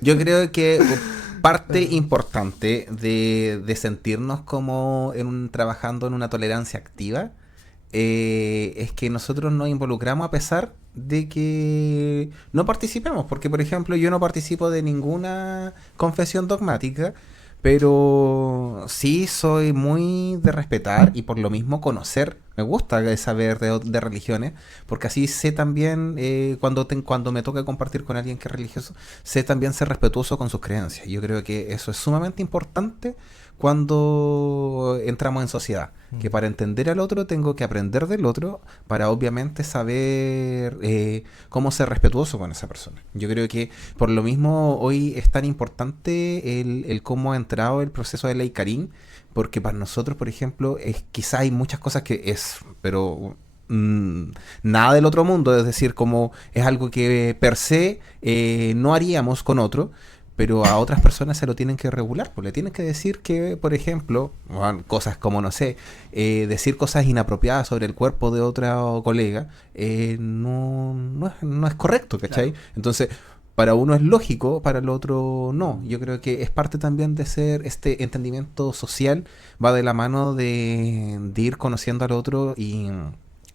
Yo creo que parte importante de sentirnos como trabajando en una tolerancia activa es que nosotros nos involucramos a pesar de que no participemos, porque por ejemplo yo no participo de ninguna confesión dogmática, pero sí soy muy de respetar y por lo mismo conocer. Me gusta saber de religiones, porque así sé también, cuando me toca compartir con alguien que es religioso, sé también ser respetuoso con sus creencias. Yo creo que eso es sumamente importante cuando entramos en sociedad, que para entender al otro tengo que aprender del otro para obviamente saber cómo ser respetuoso con esa persona. Yo creo que por lo mismo hoy es tan importante el cómo ha entrado el proceso de ley Karim, porque para nosotros, por ejemplo, quizá hay muchas cosas que pero nada del otro mundo, es decir, como es algo que per se no haríamos con otro, pero a otras personas se lo tienen que regular, pues le tienen que decir que, por ejemplo, bueno, cosas como, no sé, decir cosas inapropiadas sobre el cuerpo de otro colega, no es correcto, ¿cachai? Claro. Entonces, para uno es lógico, para el otro no. Yo creo que es parte también de ser este entendimiento social, va de la mano de ir conociendo al otro y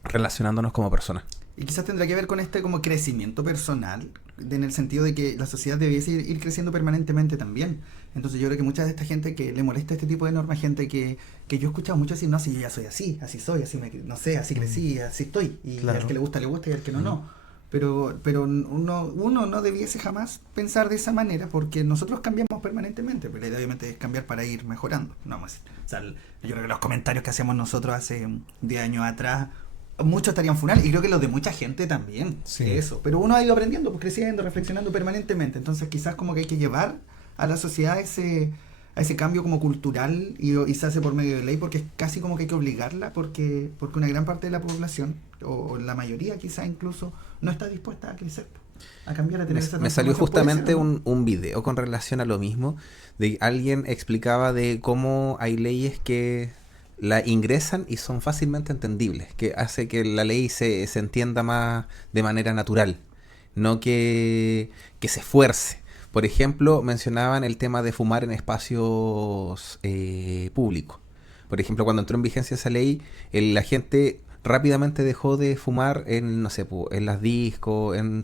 relacionándonos como personas. Y quizás tendrá que ver con este como crecimiento personal, en el sentido de que la sociedad debiese ir creciendo permanentemente también. Entonces yo creo que mucha de esta gente que le molesta este tipo de normas, gente que yo he escuchado mucho decir, no, si yo ya soy así soy, no sé, así crecí, así estoy. Y Claro. al que le gusta y al que no, no. Pero uno no debiese jamás pensar de esa manera, porque nosotros cambiamos permanentemente, pero la idea obviamente es cambiar para ir mejorando. No vamos a decir, o sea, yo creo que los comentarios que hacíamos nosotros hace 10 años atrás, muchos estarían funales, y creo que los de mucha gente también, Sí. eso. Pero uno ha ido aprendiendo, pues creciendo, reflexionando permanentemente. Entonces quizás como que hay que llevar a la sociedad a ese cambio como cultural y se hace por medio de ley, porque es casi como que hay que obligarla, porque una gran parte de la población, o la mayoría quizás incluso, no está dispuesta a crecer, a cambiar, a tener esa Me salió transformación. Puede justamente ser, ¿o no? un video con relación a lo mismo, de alguien explicaba de cómo hay leyes que la ingresan y son fácilmente entendibles, que hace que la ley se entienda más de manera natural, no que se esfuerce. Por ejemplo, mencionaban el tema de fumar en espacios públicos. Por ejemplo, cuando entró en vigencia esa ley, la gente rápidamente dejó de fumar en, no sé, en las discos, en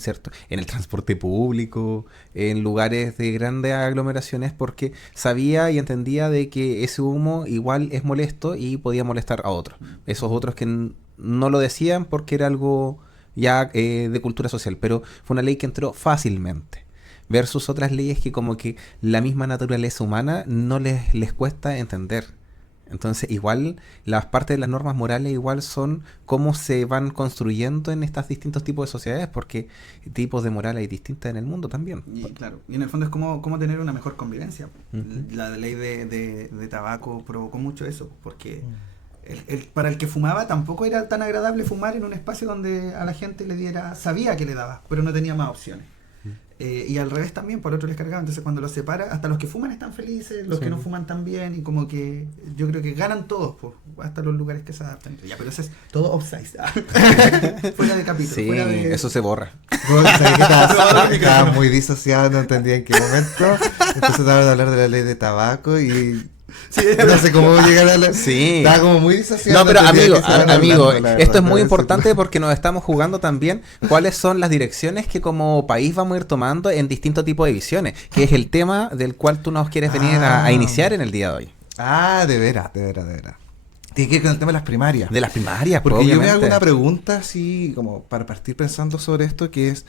el transporte público, en lugares de grandes aglomeraciones, porque sabía y entendía de que ese humo igual es molesto y podía molestar a otros. Esos otros que no lo decían porque era algo ya de cultura social, pero fue una ley que entró fácilmente. Versus otras leyes que como que la misma naturaleza humana no les cuesta entender. Entonces, igual, las partes de las normas morales igual son cómo se van construyendo en estos distintos tipos de sociedades, porque tipos de moral hay distintas en el mundo también. Y claro, y en el fondo es cómo tener una mejor convivencia. Ujú. La ley de tabaco provocó mucho eso, porque para el que fumaba tampoco era tan agradable fumar en un espacio donde a la gente sabía que le daba, pero no tenía más opciones. Y al revés también, por otro les cargaba. Entonces cuando los separa, hasta los que fuman están felices, los Sí. que no fuman también, y como que yo creo que ganan todos, pues, hasta los lugares que se adaptan. Ya, pero eso es todo offside. Fuera de capítulo, Sí, fuera de... eso se borra. Bueno, sabía que estaba muy disociado, no entendía en qué momento. Entonces trataron de hablar de la ley de tabaco y Sí, no sé cómo llegar a la... Sí. Estaba como muy disociado. No, pero entendía amigo, qué estaban amigo, hablando, la esto verdad, es muy pero importante porque nos estamos jugando también cuáles son las direcciones que como país vamos a ir tomando en distintos tipos de visiones, que es el tema del cual tú nos quieres venir a iniciar en el día de hoy. Ah, de veras. Tiene que ver con el tema de las primarias. De las primarias, pues, Porque yo me hago obviamente. una pregunta así, como para partir pensando sobre esto, que es,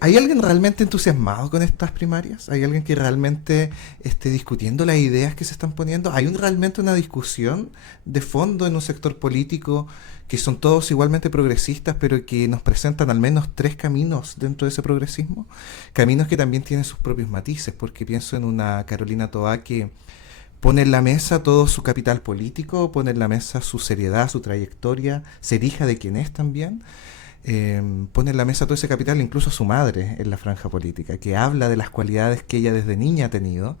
¿hay alguien realmente entusiasmado con estas primarias? ¿Hay alguien que realmente esté discutiendo las ideas que se están poniendo? ¿Hay realmente una discusión de fondo en un sector político que son todos igualmente progresistas, pero que nos presentan al menos 3 caminos dentro de ese progresismo? Caminos que también tienen sus propios matices, porque pienso en una Carolina Toá que pone en la mesa todo su capital político, pone en la mesa su seriedad, su trayectoria, se erija de quién es también, pone en la mesa todo ese capital, incluso su madre en la franja política, que habla de las cualidades que ella desde niña ha tenido.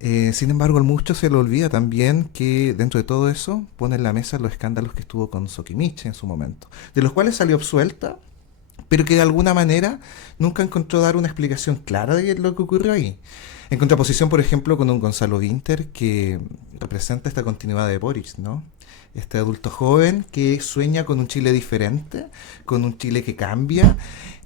Sin embargo, a mucho se le olvida también que dentro de todo eso pone en la mesa los escándalos que estuvo con Sokimich en su momento, de los cuales salió absuelta, pero que de alguna manera nunca encontró dar una explicación clara de lo que ocurrió ahí. En contraposición, por ejemplo, con un Gonzalo Winter que representa esta continuidad de Boric, ¿no? Este adulto joven que sueña con un Chile diferente, con un Chile que cambia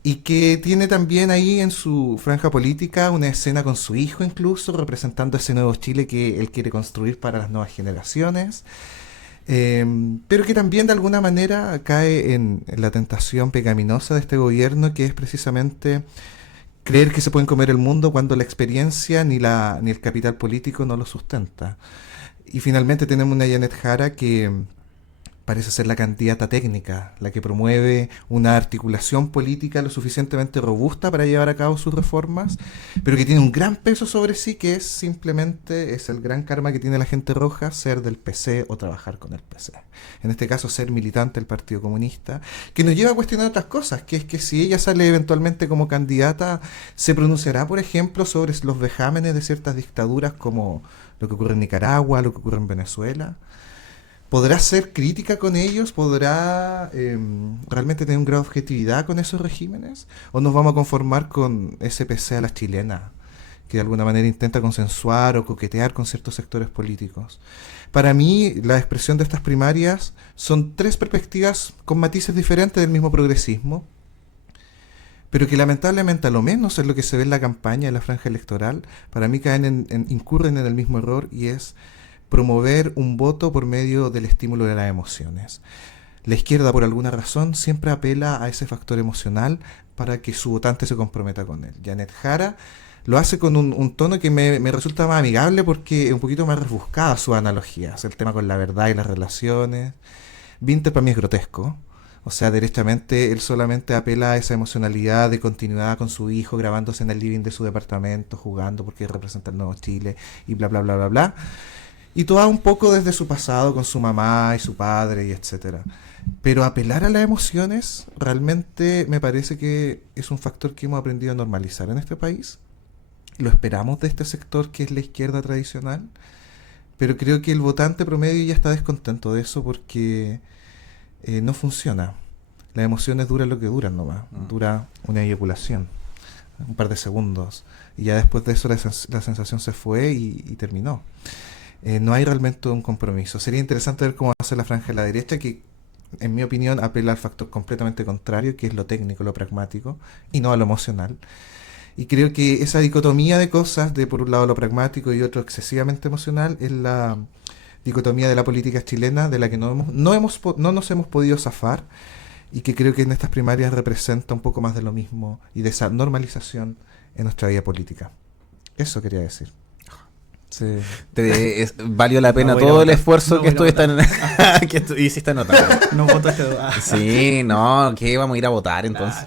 y que tiene también ahí en su franja política una escena con su hijo incluso, representando ese nuevo Chile que él quiere construir para las nuevas generaciones. Pero que también de alguna manera cae en la tentación pecaminosa de este gobierno, que es precisamente creer que se pueden comer el mundo cuando la experiencia ni el capital político no lo sustenta. Y finalmente tenemos una Janet Jara que parece ser la candidata técnica, la que promueve una articulación política lo suficientemente robusta para llevar a cabo sus reformas, pero que tiene un gran peso sobre sí, que es simplemente el gran karma que tiene la gente roja, ser del PC o trabajar con el PC. En este caso, ser militante del Partido Comunista, que nos lleva a cuestionar otras cosas, que es que si ella sale eventualmente como candidata, se pronunciará, por ejemplo, sobre los vejámenes de ciertas dictaduras como lo que ocurre en Nicaragua, lo que ocurre en Venezuela. ¿Podrá ser crítica con ellos? ¿Podrá realmente tener un grado de objetividad con esos regímenes? ¿O nos vamos a conformar con ese PC a la chilena, que de alguna manera intenta consensuar o coquetear con ciertos sectores políticos? Para mí, la expresión de estas primarias son tres perspectivas con matices diferentes del mismo progresismo, pero que lamentablemente, a lo menos en lo que se ve en la campaña, en la franja electoral, para mí incurren en el mismo error, y es promover un voto por medio del estímulo de las emociones. La izquierda, por alguna razón, siempre apela a ese factor emocional para que su votante se comprometa con él. Janet Jara lo hace con un tono que me resulta más amigable porque es un poquito más rebuscada sus analogías, el tema con la verdad y las relaciones. Winter para mí es grotesco. O sea, derechamente, él solamente apela a esa emocionalidad de continuidad con su hijo, grabándose en el living de su departamento, jugando porque representa el nuevo Chile y bla, bla, bla, bla, bla. Y todo un poco desde su pasado con su mamá y su padre y etcétera. Pero apelar a las emociones realmente me parece que es un factor que hemos aprendido a normalizar en este país. Lo esperamos de este sector que es la izquierda tradicional, pero creo que el votante promedio ya está descontento de eso porque no funciona. Las emociones duran lo que duran nomás. Dura una eyaculación, un par de segundos, y ya después de eso la sensación se fue y terminó. No hay realmente un compromiso. Sería interesante ver cómo va a ser la franja de la derecha, que en mi opinión apela al factor completamente contrario, que es lo técnico, lo pragmático, y no a lo emocional. Y creo que esa dicotomía de cosas, de por un lado lo pragmático y otro excesivamente emocional, es la dicotomía de la política chilena, de la que no nos hemos podido zafar, y que creo que en estas primarias representa un poco más de lo mismo y de esa normalización en nuestra vida política. Eso quería decir. Sí. Valió la pena todo el esfuerzo que estuviste que hiciste anotar. No voto este. Sí, no, que vamos a ir a votar entonces.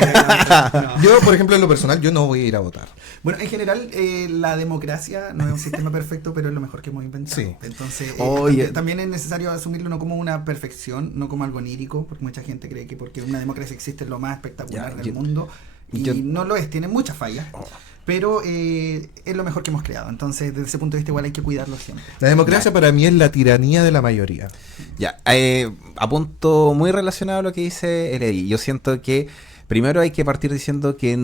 No. Yo, por ejemplo, en lo personal, yo no voy a ir a votar. Bueno, en general, la democracia no es un sistema perfecto, pero es lo mejor que hemos inventado. Sí. Entonces, también es necesario asumirlo no como una perfección, no como algo onírico, porque mucha gente cree que porque una democracia existe es lo más espectacular del mundo, y no lo es, tiene muchas fallas. Pero es lo mejor que hemos creado. Entonces, desde ese punto de vista, igual hay que cuidarlo siempre. La democracia para mí es la tiranía de la mayoría. Ya, apunto muy relacionado a lo que dice Eddie. Yo siento que primero hay que partir diciendo que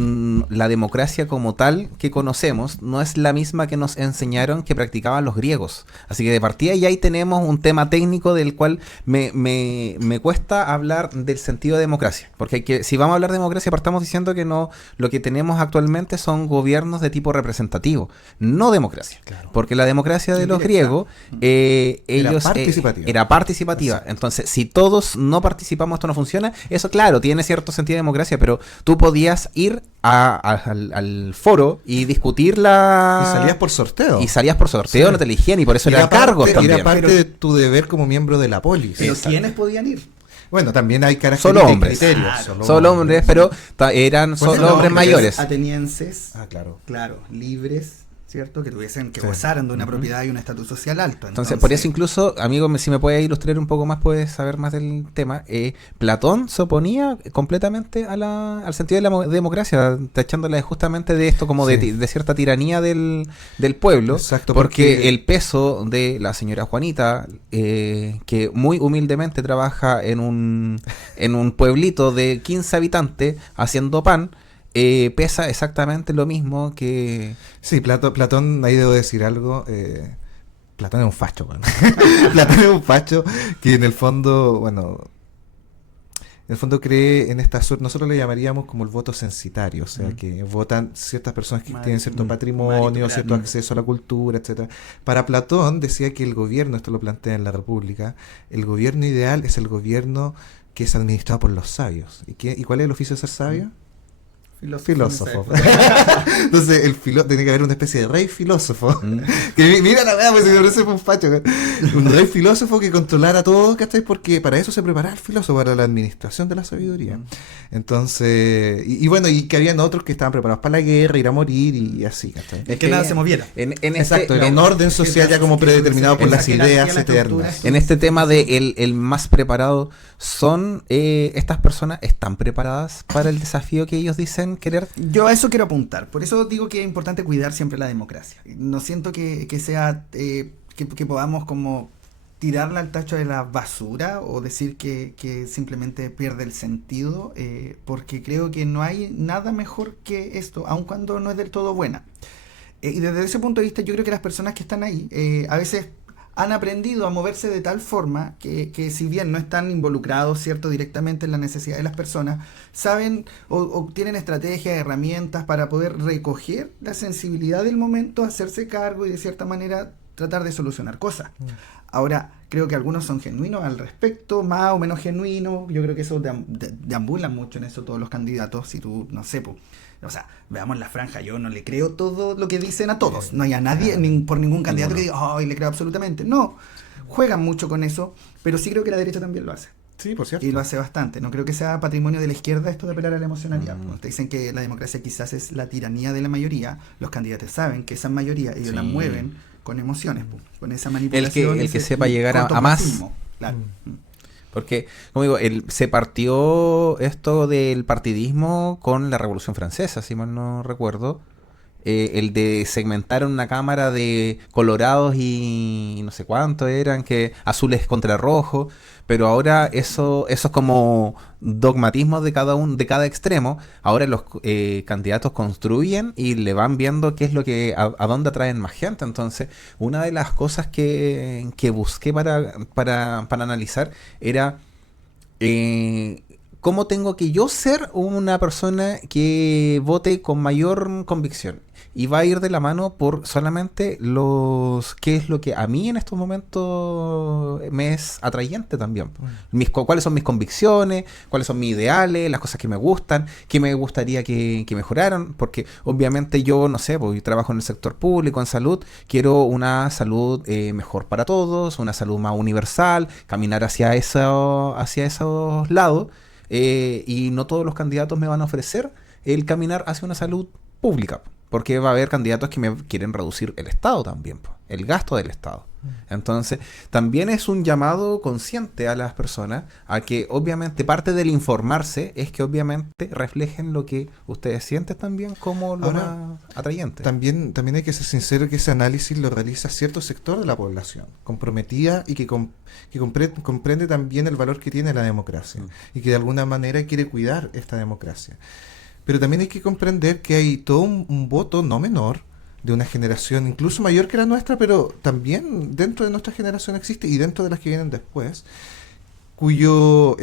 la democracia como tal que conocemos no es la misma que nos enseñaron que practicaban los griegos. Así que de partida ya ahí tenemos un tema técnico del cual me cuesta hablar del sentido de democracia. Porque si vamos a hablar de democracia, partamos diciendo que no, lo que tenemos actualmente son gobiernos de tipo representativo, no democracia. Claro. Porque la democracia de los griegos ellos era participativa. Entonces, si todos no participamos, esto no funciona. Eso, claro, tiene cierto sentido de democracia, pero tú podías ir al foro y discutir Y salías por sorteo. Sí. No te elegían, y por eso era cargos también. Era parte de tu deber como miembro de la polis. Pero ¿quiénes podían ir? Bueno, también hay características. Solo hombres. Solo hombres, pero eran solo hombres mayores. Atenienses. Claro. Claro, libres. ¿cierto? Que tuviesen, que Sí. gozaran de una propiedad y un estatus social alto. Entonces, por eso incluso, amigo, si me puedes ilustrar un poco más, puedes saber más del tema. Platón se oponía completamente al sentido de la democracia, tachándola justamente de esto como Sí. de cierta tiranía del pueblo. Exacto, porque el peso de la señora Juanita, que muy humildemente trabaja en un pueblito de 15 habitantes haciendo pan, pesa exactamente lo mismo que... Sí, Platón, ahí debo decir algo. Platón es un facho, bueno. Platón es un facho que en el fondo, bueno, en el fondo cree en esta suerte, nosotros le llamaríamos como el voto censitario, o sea, que votan ciertas personas que tienen cierto patrimonio, cierto acceso a la cultura, etcétera. Para Platón decía que el gobierno, esto lo plantea en la República, el gobierno ideal es el gobierno que es administrado por los sabios. ¿Y cuál es el oficio de ser sabio? Filósofo. Entonces, tiene que haber una especie de rey filósofo. Que mira la verdad, pues se me parece un facho. Un rey filósofo que controlara todo, ¿cachai? Porque para eso se preparaba el filósofo, para la administración de la sabiduría. Entonces, y bueno, y que habían otros que estaban preparados para la guerra, ir a morir y así, ¿cachai? Es que nada se moviera. Exacto, en un orden social ya como predeterminado por las ideas eternas. En este tema de el más preparado, estas personas están preparadas para el desafío que ellos dicen querer. Yo a eso quiero apuntar, por eso digo que es importante cuidar siempre la democracia. No siento que sea que podamos como tirarla al tacho de la basura o decir que simplemente pierde el sentido, porque creo que no hay nada mejor que esto, aun cuando no es del todo buena. Y desde ese punto de vista yo creo que las personas que están ahí a veces han aprendido a moverse de tal forma que si bien no están involucrados, ¿cierto?, directamente en la necesidad de las personas, saben o tienen estrategias, herramientas para poder recoger la sensibilidad del momento, hacerse cargo y de cierta manera tratar de solucionar cosas. Ahora, creo que algunos son genuinos al respecto, más o menos genuinos. Yo creo que eso deambulan mucho en eso todos los candidatos. Si tú, no sé, o sea, veamos la franja, yo no le creo todo lo que dicen a todos. No hay a nadie, por ningún candidato que diga, ¡ay, le creo absolutamente! No, juegan mucho con eso, pero sí creo que la derecha también lo hace. Sí, por cierto. Y lo hace bastante. No creo que sea patrimonio de la izquierda esto de apelar a la emocionalidad. Te dicen que la democracia quizás es la tiranía de la mayoría. Los candidatos saben que esa mayoría ellos la mueven con emociones, con esa manipulación. El que sepa llegar a más. Claro. Porque, como digo, se partió esto del partidismo con la Revolución Francesa, si mal no recuerdo. El de segmentar en una cámara de colorados y no sé cuántos eran, que azules contra rojos, pero ahora eso es como dogmatismos de cada extremo. Ahora los candidatos construyen y le van viendo qué es lo que a dónde atraen más gente. Entonces, una de las cosas que busqué para analizar era cómo tengo que yo ser una persona que vote con mayor convicción. Y va a ir de la mano por solamente qué es lo que a mí en estos momentos me es atrayente también. Cuáles son mis convicciones, cuáles son mis ideales, las cosas que me gustan, qué me gustaría que mejoraran, porque obviamente yo, no sé, yo trabajo en el sector público, en salud, quiero una salud mejor para todos, una salud más universal, caminar hacia esos lados, y no todos los candidatos me van a ofrecer el caminar hacia una salud pública. Porque va a haber candidatos que me quieren reducir el Estado también, el gasto del Estado. Entonces, también es un llamado consciente a las personas a que obviamente parte del informarse es que obviamente reflejen lo que ustedes sienten también como lo más atrayente. También hay que ser sincero que ese análisis lo realiza cierto sector de la población, comprometida y que comprende también el valor que tiene la democracia y que de alguna manera quiere cuidar esta democracia. Pero también hay que comprender que hay todo un voto no menor de una generación incluso mayor que la nuestra, pero también dentro de nuestra generación existe y dentro de las que vienen después, cuyo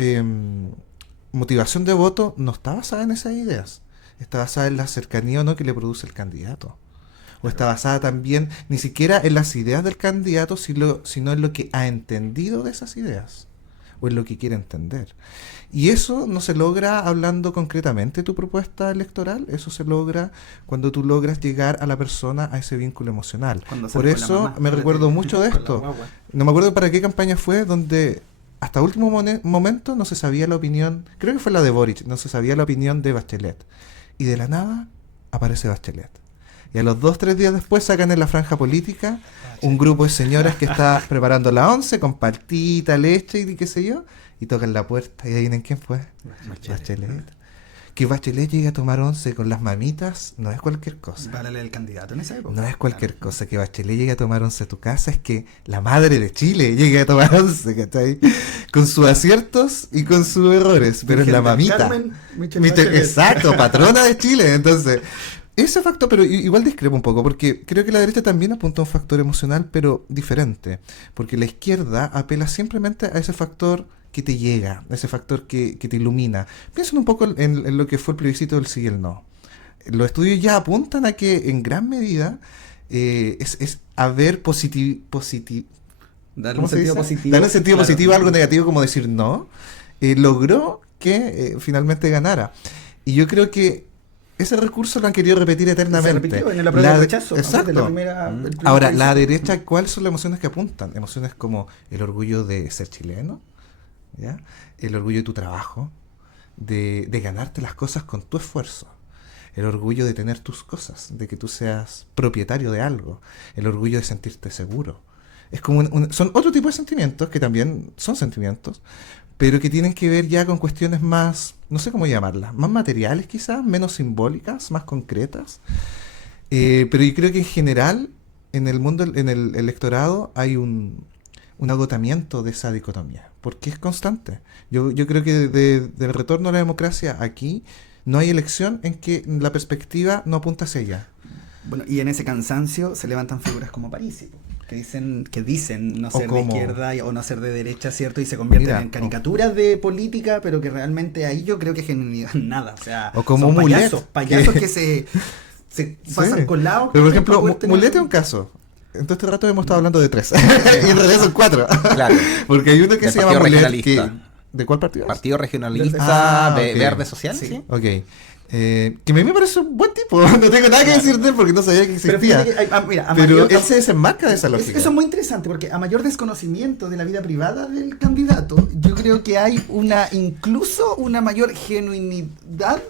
motivación de voto no está basada en esas ideas, está basada en la cercanía o no que le produce el candidato. O está basada también ni siquiera en las ideas del candidato, sino en lo que ha entendido de esas ideas o en lo que quiere entender. Y eso no se logra hablando concretamente de tu propuesta electoral, eso se logra cuando tú logras llegar a la persona a ese vínculo emocional. Por eso me recuerdo mucho de esto. No me acuerdo para qué campaña fue, donde hasta último momento no se sabía la opinión, creo que fue la de Boric, no se sabía la opinión de Bachelet. Y de la nada aparece Bachelet. Y a los 2-3 días después sacan en la franja política un grupo de señoras que está preparando la once con paltita, leche y qué sé yo, y tocan la puerta y adivinen quién fue. Bachelet. Que Bachelet llegue a tomar once con las mamitas no es cualquier cosa. Válale el candidato en esa época. No es cualquier cosa. Que Bachelet llegue a tomar once a tu casa es que la madre de Chile llegue a tomar once, ¿cachai? Con sus aciertos y con sus errores, pero es la mamita. Carmen, Michelle Bachelet. Exacto, patrona de Chile. Entonces, ese factor, pero igual discrepo un poco, porque creo que la derecha también apunta a un factor emocional, pero diferente. Porque la izquierda apela simplemente a ese factor que te llega, ese factor que te ilumina. Piensen un poco en lo que fue el plebiscito del sí y el no. Los estudios ya apuntan a que en gran medida es haber Darle un sentido positivo. Darle un sentido Claro. positivo a algo negativo como decir no, logró que finalmente ganara. Y yo creo que ese recurso lo han querido repetir eternamente. Se repitió en el apruebo y rechazo. Exacto. De la primera, el primer Ahora, país. la derecha, ¿cuáles son las emociones que apuntan? Emociones como el orgullo de ser chileno, ¿ya? El orgullo de tu trabajo, de ganarte las cosas con tu esfuerzo, el orgullo de tener tus cosas, de que tú seas propietario de algo, el orgullo de sentirte seguro. Es como son otro tipo de sentimientos que también son sentimientos, pero que tienen que ver ya con cuestiones más, no sé cómo llamarlas, más materiales quizás, menos simbólicas, más concretas. Pero yo creo que en general, en el mundo, en el electorado, hay un agotamiento de esa dicotomía, porque es constante. Yo creo que del retorno a la democracia aquí no hay elección en que la perspectiva no apunta hacia allá. Bueno, y en ese cansancio se levantan figuras como Parisi, que dicen no O ser de como- izquierda o no ser de derecha, ¿cierto? Y se convierten Mira, en caricaturas de política, pero que realmente ahí yo creo que genuinidad nada. O sea, O como son Mulet, payasos que- que se Sí. pasan colados. Pero por que ejemplo, para poder Mulet es tener- un caso. En todo este rato hemos estado hablando de 3. Y en realidad son 4. Claro. Porque hay uno que Del se llama Partido Mulet. Regionalista. ¿De cuál partido? Partido Regionalista Ah, de ok. Verde Social, Sí. sí. Ok. Que a mí me parece un buen tipo. No tengo nada que decir de él porque no sabía que Pero existía. fíjate que mira, a Pero mayor- él se desenmarca de esa lógica. Eso es muy interesante porque a mayor desconocimiento de la vida privada del candidato, yo creo que hay incluso una mayor genuinidad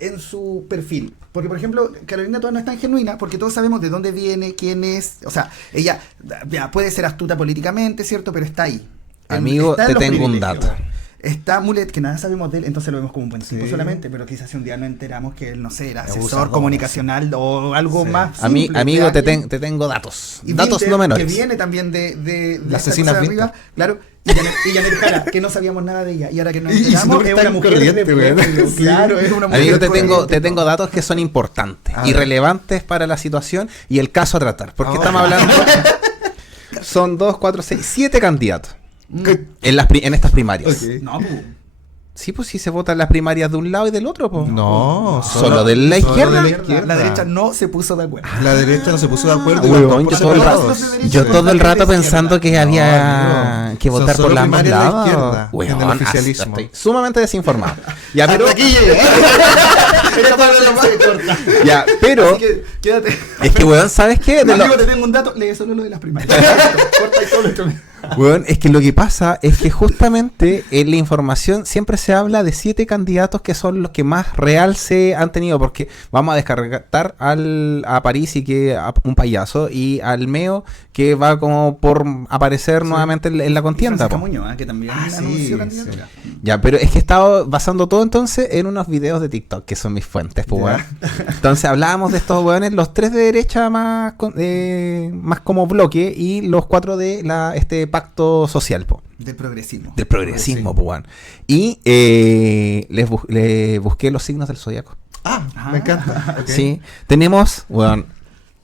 en su perfil. Porque, por ejemplo, Carolina todavía no es tan genuina porque todos sabemos de dónde viene, quién es. O sea, ella ya puede ser astuta políticamente, ¿cierto? Pero está ahí. Amigo, Está en te los tengo un privilegios. dato. Está Mulet, que nada sabemos de él, entonces lo vemos como un buen tipo Sí. solamente, pero quizás si un día nos enteramos que él, no sé, era asesor Abusador. comunicacional o algo Sí. más. Amigo, simple, te, alguien- te tengo datos. y Datos Winter, no menores. que viene también de La esta asesina cosa de Winter. arriba, claro, y Janet Jara, que no sabíamos nada de ella, y ahora que nos Y enteramos siempre es está una en mujer corriente, de weón. pueblo, Sí. claro, es una mujer Amigo, te corriente, tengo datos que son importantes A y ver. relevantes para la situación y el caso a tratar. Porque Oh. estamos hablando. Son 2, 4, 6, 7 candidatos Mm. en estas primarias. Ok. No, pues, Sí, pues sí se votan las primarias de un lado y del otro, pues. No, Solo de la solo izquierda. de la izquierda. la derecha no se puso de acuerdo. La derecha no se puso de acuerdo. Ah, y los huevón, dos yo por todo el separados. rato- Sí. Yo todo el rato pensando que No, había amigo. que Son votar por solo la ambos primarias de la lados. izquierda, Weón, en el oficialismo. estoy sumamente desinformado. Ya, pero, Hasta aquí llegué. Esta parte se corta. ya, pero Así que quédate. es que, weón, ¿sabes qué? De lo- Amigo, te tengo un dato, lee solo lo de las primarias. Corta y solo esto. Weón, es que lo que pasa es que justamente en la información siempre se habla de 7 candidatos que son los que más real se han tenido, porque vamos a descartar a París y un payaso, y al Meo que va como por aparecer nuevamente en la contienda. Francisca po. Muñoz, que también Ah, sí, anunció candidatura. Ya, pero es que he estado basando todo entonces en unos videos de TikTok, que son mis fuentes, pues, Ya. weón. Entonces hablábamos de estos weones, los 3 de derecha más como bloque, y los 4 de este pacto social, po. Del progresismo. Del progresismo, po, weón. Y les busqué los signos del zodiaco. Ah, me encanta. Ok. Sí, tenemos, weón,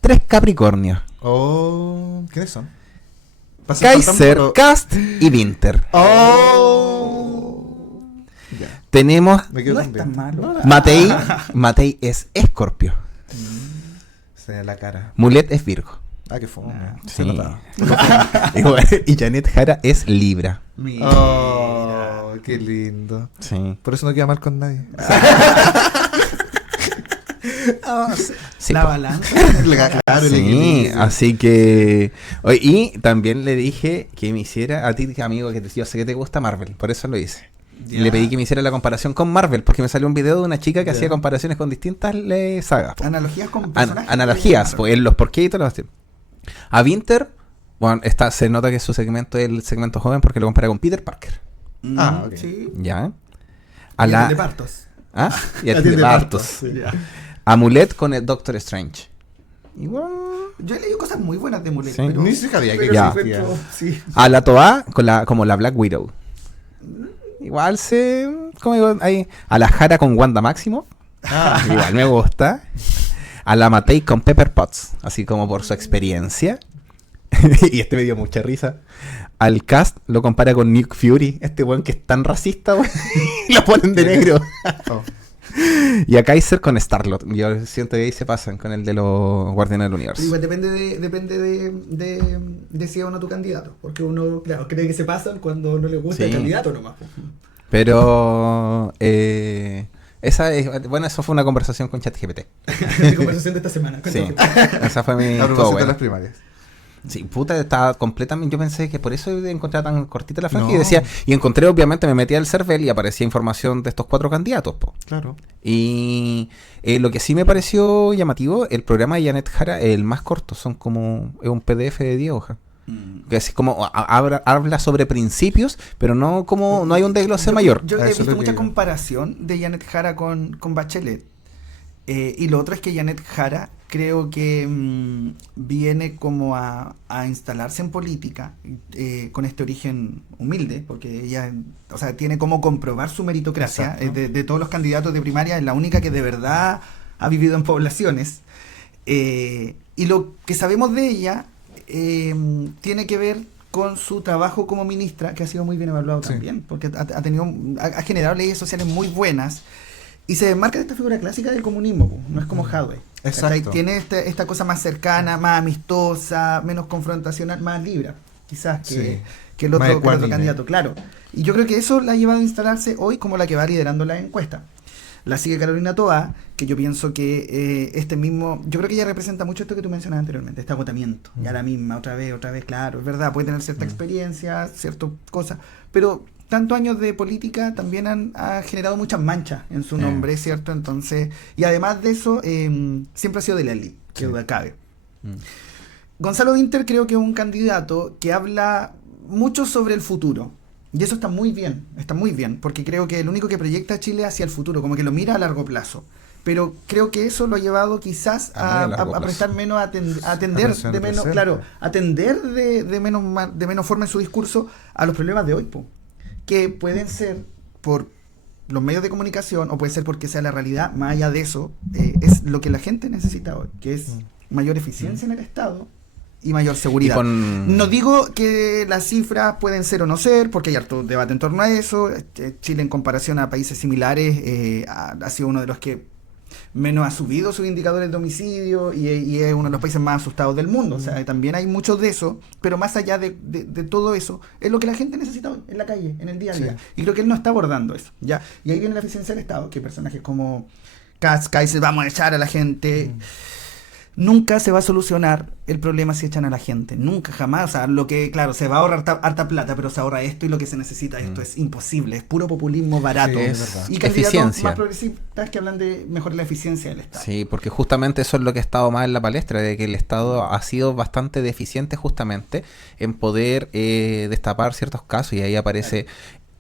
3 Capricornios. Oh, ¿quiénes son? Kaiser, Cast y Winter. Oh. Ya. Tenemos Me quedo No con es tan bien. malo. Matei es Escorpio. Se ve la cara. Mulet es Virgo. Ah, qué fome. Sí. Se notaba. Y Janet Jara es Libra. Mira. Oh, qué lindo. Sí. Por eso no queda mal con nadie. Sí, La po. balanza. Claro, el Sí, equilibrio. así que... Oye, y también le dije que me hiciera a ti, amigo, que yo sé que te gusta Marvel, por eso lo hice. Y le pedí que me hiciera la comparación con Marvel, porque me salió un video de una chica que hacía comparaciones con distintas sagas. Analogías con personajes. Analogías, pues, los por qué y todo lo demás. A Winter, bueno, se nota que su segmento es el segmento joven porque lo compara con Peter Parker. Ok. Sí. Ya. Y de partos. ¿Ah? Y atiende partos. Sí. Amulet con el Doctor Strange. Igual. Yo he leído cosas muy buenas de Mulet, Sí. pero... Ni se sabía que pero ya. existía. sí. A la Toa como la Black Widow. Igual como digo, ahí. A la Jara con Wanda Máximo. Igual me gusta. A la Matei con Pepper Potts, así como por su experiencia. Y me dio mucha risa. Al cast lo compara con Nick Fury, este weón que es tan racista, weón. Y lo ponen de negro. Oh. Y a Kaiser con Star-Lord. Yo siento que ahí se pasan con el de los Guardianes del Universo. Igual depende de si es o no tu candidato. Porque uno, claro, cree que se pasan cuando no le gusta Sí. el candidato nomás. Pero eso fue una conversación con ChatGPT. Mi conversación de esta semana. Sí, esa fue mi A todo propósito de bueno. las primarias. Sí, puta, estaba completamente. Yo pensé que por eso encontraba tan cortita la franja No. y decía. Y encontré, obviamente, me metí al CERVEL y aparecía información de estos 4 candidatos, po. Claro. Y lo que sí me pareció llamativo, el programa de Janet Jara es el más corto, es un PDF de 10 hojas. Que es como habla sobre principios, pero no hay un desglose mayor. Yo A he eso es visto lo que mucha iba. comparación de Janet Jara con Bachelet. Y lo otro es que Janet Jara creo que viene como a instalarse en política con este origen humilde, porque ella, o sea, tiene como comprobar su meritocracia. Exacto. De todos los candidatos de primaria, es la única que de verdad ha vivido en poblaciones. Y lo que sabemos de ella tiene que ver con su trabajo como ministra, que ha sido muy bien evaluado Sí. también, porque ha generado leyes sociales muy buenas. Y se desmarca de esta figura clásica del comunismo, po. No es como Hadwe. Exacto. Tiene esta cosa más cercana, más amistosa, menos confrontacional, más libre, quizás, Sí. que el Más otro ecuánime. candidato, claro. Y yo creo que eso la ha llevado a instalarse hoy como la que va liderando la encuesta. La sigue Carolina Toá, que yo pienso que yo creo que ella representa mucho esto que tú mencionabas anteriormente, este agotamiento. Ya la misma, otra vez, claro, es verdad, puede tener cierta experiencia, ciertas cosas, pero tantos años de política también ha generado muchas manchas en su nombre, ¿cierto? Entonces, y además de eso, siempre ha sido de la élite, que Sí. duda cabe. Gonzalo Winter creo que es un candidato que habla mucho sobre el futuro. Y eso está muy bien, porque creo que el único que proyecta a Chile hacia el futuro, como que lo mira a largo plazo. Pero creo que eso lo ha llevado quizás A muy largo plazo. prestar menos atender Atención de al menos, presente. claro, atender de menos forma en su discurso a los problemas de hoy, po, que pueden ser por los medios de comunicación o puede ser porque sea la realidad. Más allá de eso, es lo que la gente necesita hoy, que es mayor eficiencia en el Estado y mayor seguridad. No digo que las cifras pueden ser o no ser, porque hay harto debate en torno a eso. Chile, en comparación a países similares, ha sido uno de los que menos ha subido sus indicadores de homicidio y es uno de los países más asustados del mundo. O sea, también hay mucho de eso, pero más allá de todo eso, es lo que la gente necesita hoy, en la calle, en el día a día. Sí. Y creo que él no está abordando eso, ¿ya? Y ahí viene la eficiencia del Estado, que personajes como Katz, Kaiser, vamos a echar a la gente. Nunca se va a solucionar el problema si echan a la gente. Nunca, jamás. O sea, lo que, claro, se va a ahorrar harta plata, pero se ahorra esto y lo que se necesita esto. Es imposible. Es puro populismo barato. Sí, es verdad. Y candidatos Eficiencia. más progresistas que hablan de mejorar la eficiencia del Estado. Sí, porque justamente eso es lo que ha estado más en la palestra, de que el Estado ha sido bastante deficiente justamente en poder destapar ciertos casos, y ahí aparece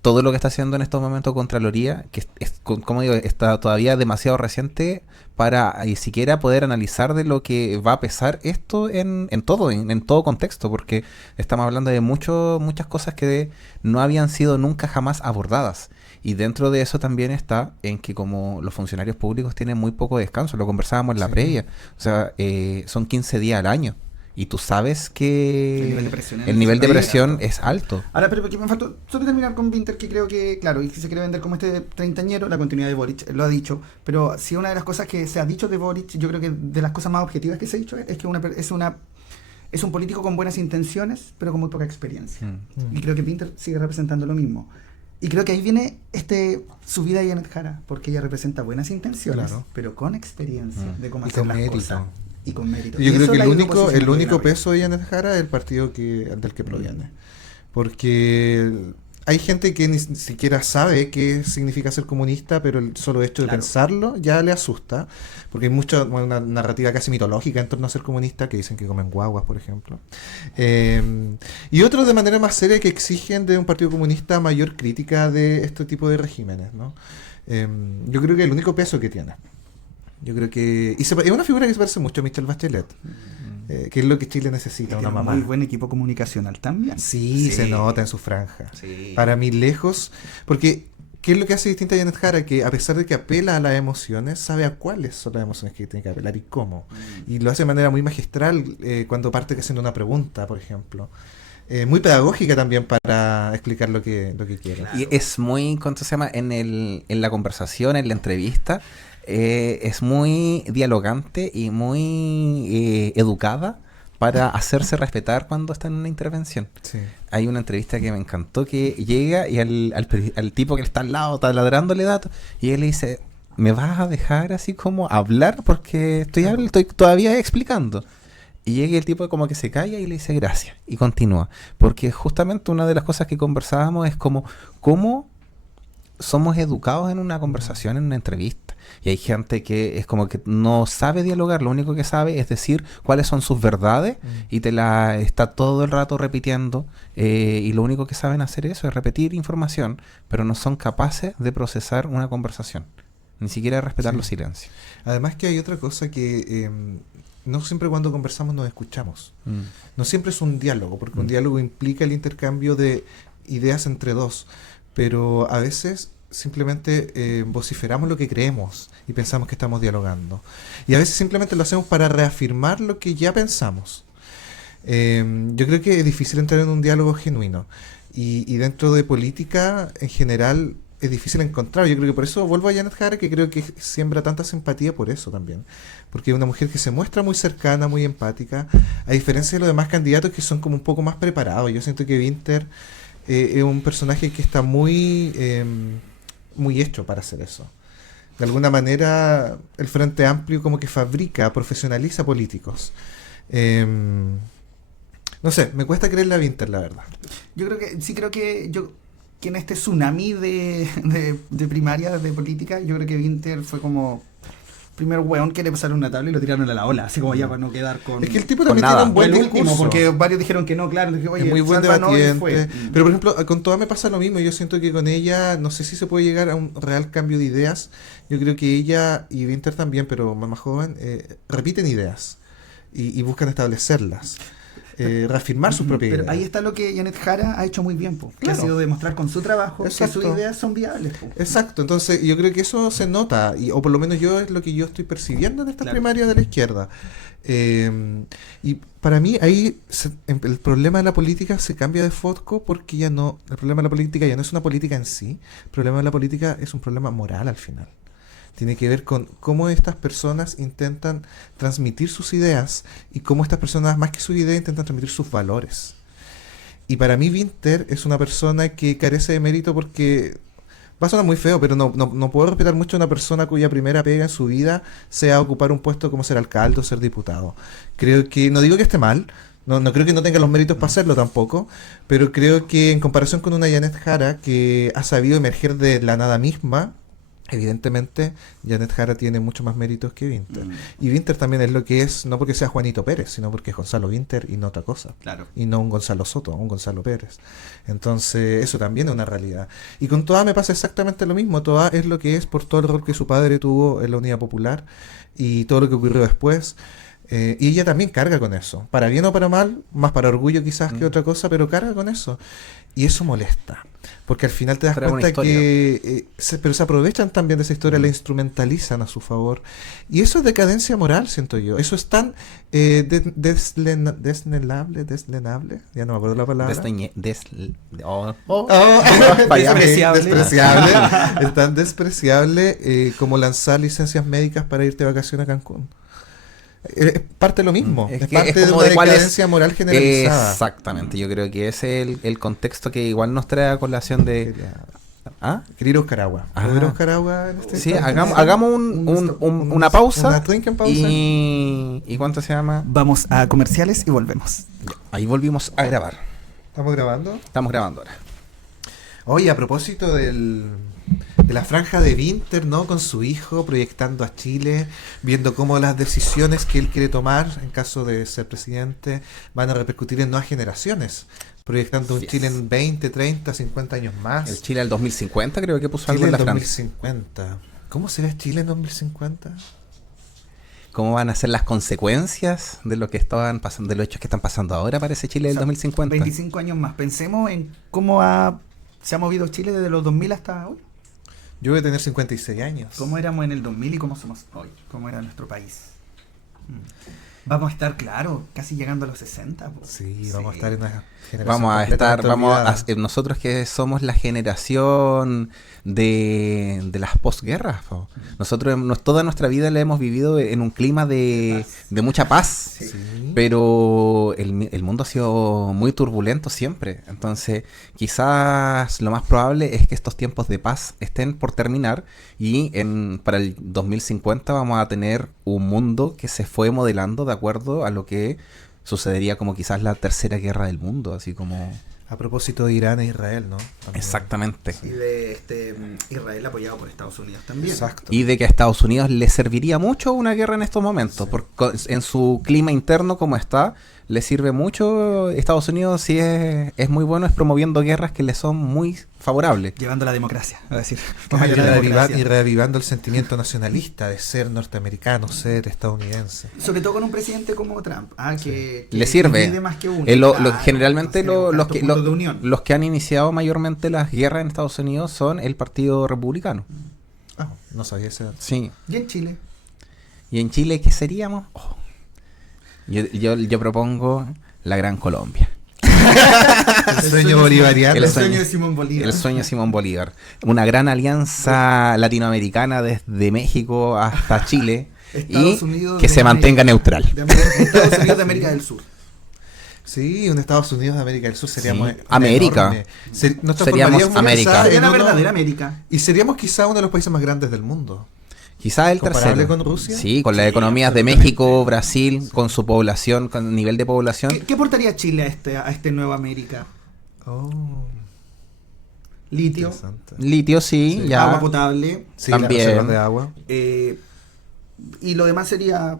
todo lo que está haciendo en estos momentos Contraloría, que como digo, está todavía demasiado reciente para ni siquiera poder analizar de lo que va a pesar esto en todo contexto, porque estamos hablando de muchas cosas que no habían sido nunca jamás abordadas. Y dentro de eso también está en que como los funcionarios públicos tienen muy poco descanso, lo conversábamos en la previa, o sea, son 15 días al año. Y tú sabes que el nivel de presión es alto. Ahora, pero porque me faltó solo terminar con Winter, que creo que, claro, y que se quiere vender como este treintañero, la continuidad de Boric, lo ha dicho. Pero sí, una de las cosas que se ha dicho de Boric, yo creo que de las cosas más objetivas que se ha dicho es que es un político con buenas intenciones, pero con muy poca experiencia. Y creo que Winter sigue representando lo mismo. Y creo que ahí viene subida de Janet Jara, porque ella representa buenas intenciones, Claro. pero con experiencia de cómo Y hacer con las mérito. cosas. Y con mérito. Yo Y creo eso que la el ha ido único posicionando bien arriba. peso de Janet Jara es el partido del que proviene. Porque hay gente que ni siquiera sabe qué significa ser comunista, pero el solo hecho de pensarlo ya le asusta, porque hay una narrativa casi mitológica en torno a ser comunista, que dicen que comen guaguas, por ejemplo. Y otros de manera más seria que exigen de un partido comunista mayor crítica de este tipo de regímenes, ¿no? Yo creo que el único peso que tiene. Yo creo que... es una figura que se parece mucho a Michelle Bachelet. Que es lo que Chile necesita, una mamá. Muy buen equipo comunicacional también. Sí, se nota en su franja. Sí. Para mí lejos, porque ¿qué es lo que hace distinta a Janet Jara? Que a pesar de que apela a las emociones, sabe a cuáles son las emociones que tiene que apelar y cómo. Y lo hace de manera muy magistral cuando parte haciendo una pregunta, por ejemplo. Muy pedagógica también para explicar lo que quiere. Claro. Y es muy, ¿cuánto se llama? En la conversación, en la entrevista, es muy dialogante y muy educada para hacerse respetar cuando está en una intervención. Sí. Hay una entrevista que me encantó que llega y al tipo que está al lado está ladrándole datos y él le dice, ¿me vas a dejar así como hablar? Porque estoy todavía explicando. Y llega el tipo como que se calla y le dice gracias y continúa. Porque justamente una de las cosas que conversábamos es como cómo somos educados en una conversación, en una entrevista. Y hay gente que es como que no sabe dialogar, lo único que sabe es decir cuáles son sus verdades y te la está todo el rato repitiendo y lo único que saben hacer eso es repetir información, pero no son capaces de procesar una conversación, ni siquiera de respetar los silencios. Además que hay otra cosa que no siempre cuando conversamos nos escuchamos. No siempre es un diálogo, porque un diálogo implica el intercambio de ideas entre dos, pero a veces simplemente vociferamos lo que creemos y pensamos que estamos dialogando. Y a veces simplemente lo hacemos para reafirmar lo que ya pensamos. Yo creo que es difícil entrar en un diálogo genuino. Y dentro de política, en general, es difícil encontrar. Yo creo que por eso vuelvo a Janet Jara, que creo que siembra tanta simpatía por eso también. Porque es una mujer que se muestra muy cercana, muy empática, a diferencia de los demás candidatos que son como un poco más preparados. Yo siento que Winter es un personaje que está muy hecho para hacer eso. De alguna manera, el Frente Amplio como que fabrica, profesionaliza políticos. No sé, me cuesta creerle a Winter, la verdad. Yo creo que en este tsunami de primaria, de política, yo creo que Winter fue como primer weón quiere pasar una tabla y lo tiraron a la ola, así como ya para no quedar con... Es que el tipo también tiene un buen discurso. Porque varios dijeron que no, claro, dije, oye, es muy buen debatiente. Fue. Pero por ejemplo, con Toa me pasa lo mismo. Yo siento que con ella, no sé si se puede llegar a un real cambio de ideas. Yo creo que ella y Winter también, pero más joven, repiten ideas y buscan establecerlas. Reafirmar su propia idea. Pero ahí está lo que Janet Jara ha hecho muy bien, que ha sido demostrar con su trabajo que sus ideas son viables. Exacto, entonces yo creo que eso se nota, o por lo menos yo es lo que yo estoy percibiendo en estas primarias de la izquierda. Y para mí ahí el problema de la política se cambia de foco porque el problema de la política ya no es una política en sí, el problema de la política es un problema moral al final. Tiene que ver con cómo estas personas intentan transmitir sus ideas y cómo estas personas, más que sus ideas, intentan transmitir sus valores. Y para mí Winter es una persona que carece de mérito porque, va a sonar muy feo, pero no puedo respetar mucho a una persona cuya primera pega en su vida sea ocupar un puesto como ser alcalde o ser diputado. Creo que, no digo que esté mal, no creo que no tenga los méritos para hacerlo tampoco, pero creo que en comparación con una Janet Jara que ha sabido emerger de la nada misma, evidentemente Janet Jara tiene mucho más méritos que Winter. Y Winter también es lo que es, no porque sea Juanito Pérez, sino porque es Gonzalo Winter y no otra cosa. Claro. Y no un Gonzalo Soto, un Gonzalo Pérez. Entonces eso también es una realidad. Y con Toa me pasa exactamente lo mismo. Toa es lo que es por todo el rol que su padre tuvo en la Unidad Popular y todo lo que ocurrió después. Y ella también carga con eso, para bien o para mal, más para orgullo quizás que otra cosa, pero carga con eso. Y eso molesta, porque al final te das cuenta que pero se aprovechan también de esa historia, la instrumentalizan a su favor. Y eso es decadencia moral, siento yo. Eso es tan deslenable, ya no me acuerdo la palabra. Despreciable. Es tan despreciable como lanzar licencias médicas para irte de vacaciones a Cancún. Es parte de lo mismo, es parte de una decadencia moral generalizada. Exactamente, yo creo que ese es el contexto que igual nos trae a colación de... Quería ir a Oscar Agua. ¿Puedo ir a Oscar Agua en este instante? hagamos una pausa. Una drinking pausa. ¿Y cuánto se llama? Vamos a comerciales y volvemos. Ahí volvimos a grabar. ¿Estamos grabando? Estamos grabando ahora. Oye, a propósito de la franja de Winter, ¿no? Con su hijo proyectando a Chile, viendo cómo las decisiones que él quiere tomar en caso de ser presidente van a repercutir en nuevas generaciones, proyectando un Chile en 20, 30, 50 años más. El Chile del 2050 creo que puso Chile algo en la en franja. 2050. ¿Cómo será Chile en 2050? ¿Cómo van a ser las consecuencias de lo que estaban pasando, de los hechos que están pasando ahora para ese Chile del 2050? 25 años más. Pensemos en cómo se ha movido Chile desde los 2000 hasta hoy. Yo voy a tener 56 años. ¿Cómo éramos en el 2000 y cómo somos hoy? ¿Cómo era nuestro país? Vamos a estar, claro, casi llegando a los 60. Sí, vamos a estar en una generación Vamos a estar, completamente olvidada. nosotros que somos la generación de las posguerras. Nosotros toda nuestra vida la hemos vivido en un clima de mucha paz. Sí. Sí. Pero el mundo ha sido muy turbulento siempre. Entonces, quizás lo más probable es que estos tiempos de paz estén por terminar y para el 2050 vamos a tener un mundo que se fue modelando de acuerdo a lo que sucedería como quizás la tercera guerra del mundo, así como... A propósito de Irán e Israel, ¿no? También. Exactamente. Y de Israel apoyado por Estados Unidos también. Exacto. Y de que a Estados Unidos le serviría mucho una guerra en estos momentos, porque en su clima interno como está, le sirve mucho. Estados Unidos sí es muy bueno, es promoviendo guerras que le son muy favorables. Llevando la democracia, es decir, Y reavivando el sentimiento nacionalista de ser norteamericano, ser estadounidense. sobre todo con un presidente como Trump, que Le sirve. divide más que uno. Generalmente entonces, los puntos de unión. que han iniciado mayormente las guerras en Estados Unidos son el Partido Republicano. Ah, no sabía ese dato. Sí. Y en Chile. ¿Y en Chile qué seríamos? Oh. Yo propongo la Gran Colombia. El sueño bolivariano. El sueño de Simón Bolívar. El sueño de Simón Bolívar. Una gran alianza latinoamericana desde México hasta Chile Estados y Unidos que de se mantenga neutral. Estados Unidos de América del Sur. Sí, un Estados Unidos de América del Sur seríamos Sí. América. Nos Seríamos transformaríamos América. quizá Sería en la uno- verdadera América. Y seríamos quizá uno de los países más grandes del mundo. Quizás el ¿Comparable tercero. con Rusia? Sí, con las Sí, economías de absolutamente. México, Brasil, con su población, con el nivel de población. ¿Qué aportaría Chile a este nuevo América? Oh, Litio, interesante. Litio, sí, Sí. ya. agua potable, Sí, También. las reservas de agua. y lo demás sería...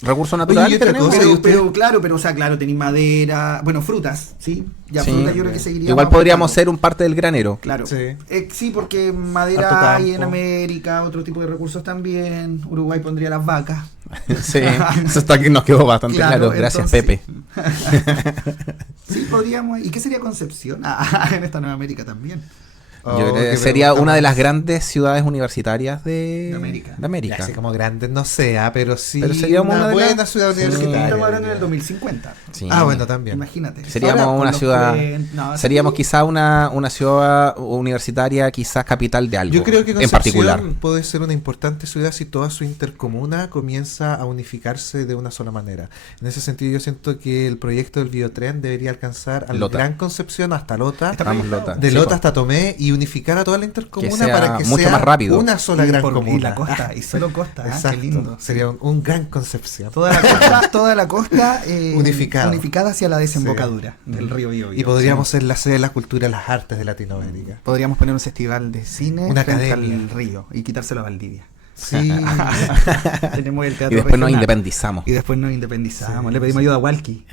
Recursos naturales Oye, y que otra tenemos. cosa, ¿y usted? Pero o sea, claro, tenéis madera, bueno, frutas, ¿sí? Ya Sí. frutas yo creo que seguiría. Igual podríamos ser un parte del granero. Claro. Sí. Sí, porque Harto madera hay en campo. América, otro tipo de recursos también. Uruguay pondría las vacas. Sí, eso está aquí nos quedó bastante Claro, claro. Gracias, entonces- Pepe. Sí, podríamos. ¿Y qué sería Concepción? En esta Nueva América también. Oh, Yo creo que qué sería pregunta una de las más. grandes ciudades universitarias De América. de América. Ya sé como grandes no sea, pero sí Pero seríamos una una de buena las- ciudad Sí. universitaria. Estamos hablando del 2050. Sí. Ah, bueno, también. Imagínate. Seríamos Ahora, con una los ciudad, no, seríamos sí. quizá una ciudad universitaria, quizás capital de algo Yo creo que en particular. Concepción puede ser una importante ciudad si toda su intercomuna comienza a unificarse de una sola manera. En ese sentido yo siento que el proyecto del biotren debería alcanzar al Lota. Gran Concepción hasta Lota, Está Vamos, proyectado. Lota. de Sí, Lota po. hasta Tomé y unificar a toda la intercomuna sea para que mucho sea más rápido. una sola Y gran por- comuna. Y la costa, y solo costa. Exacto. Qué lindo. Sería un gran Concepción. Toda la costa Unificada. hacia la desembocadura del río Biobío. Y podríamos ser la sede de la cultura y las artes de Latinoamérica. Podríamos poner un festival de cine Una frente academia. al río y quitárselo a Valdivia. Sí. Tenemos el Y teatro después nos regional. independizamos. Y después nos independizamos. Sí, Le pedimos sí. ayuda a Walkie.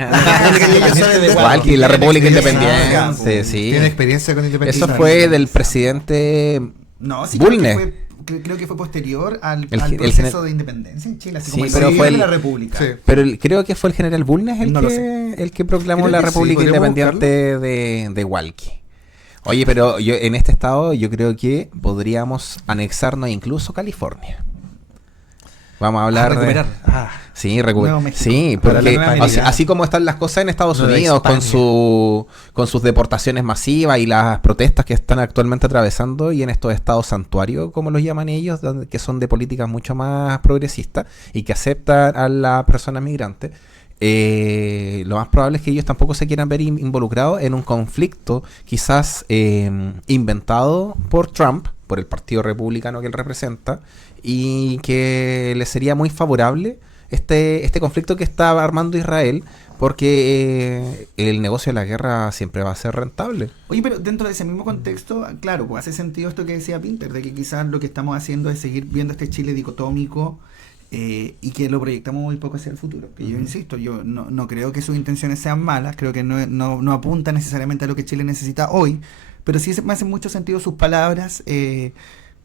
Walkie, la República Tiene Independiente, experiencia. sí. Tiene experiencia con independencia. Eso fue del presidente. No, sí, Bulnes. creo que fue posterior al El proceso de independencia en Chile, así Sí, como el pero origen fue de el- la República. Sí. Pero creo que fue el general Bulnes No lo el que proclamó Creo la que sí, República podríamos Independiente de Walkie. Oye, pero yo en este estado yo creo que podríamos anexarnos incluso California. Vamos a hablar de... recuperar. Sí, Nuevo México. sí, Para la porque Nueva así, América. así como están las cosas en Estados Nueva Unidos con España. con sus deportaciones masivas y las protestas que están actualmente atravesando y en estos estados santuarios, como los llaman ellos, que son de políticas mucho más progresistas y que aceptan a las personas migrantes, lo más probable es que ellos tampoco se quieran ver involucrados en un conflicto quizás inventado por Trump, por el partido republicano que él representa, y que le sería muy favorable este conflicto que está armando Israel, porque el negocio de la guerra siempre va a ser rentable. Oye, pero dentro de ese mismo contexto, claro, pues hace sentido esto que decía Pinter, de que quizás lo que estamos haciendo es seguir viendo este Chile dicotómico y que lo proyectamos muy poco hacia el futuro. Que yo insisto, yo no creo que sus intenciones sean malas, creo que no apunta necesariamente a lo que Chile necesita hoy, pero sí me hacen mucho sentido sus palabras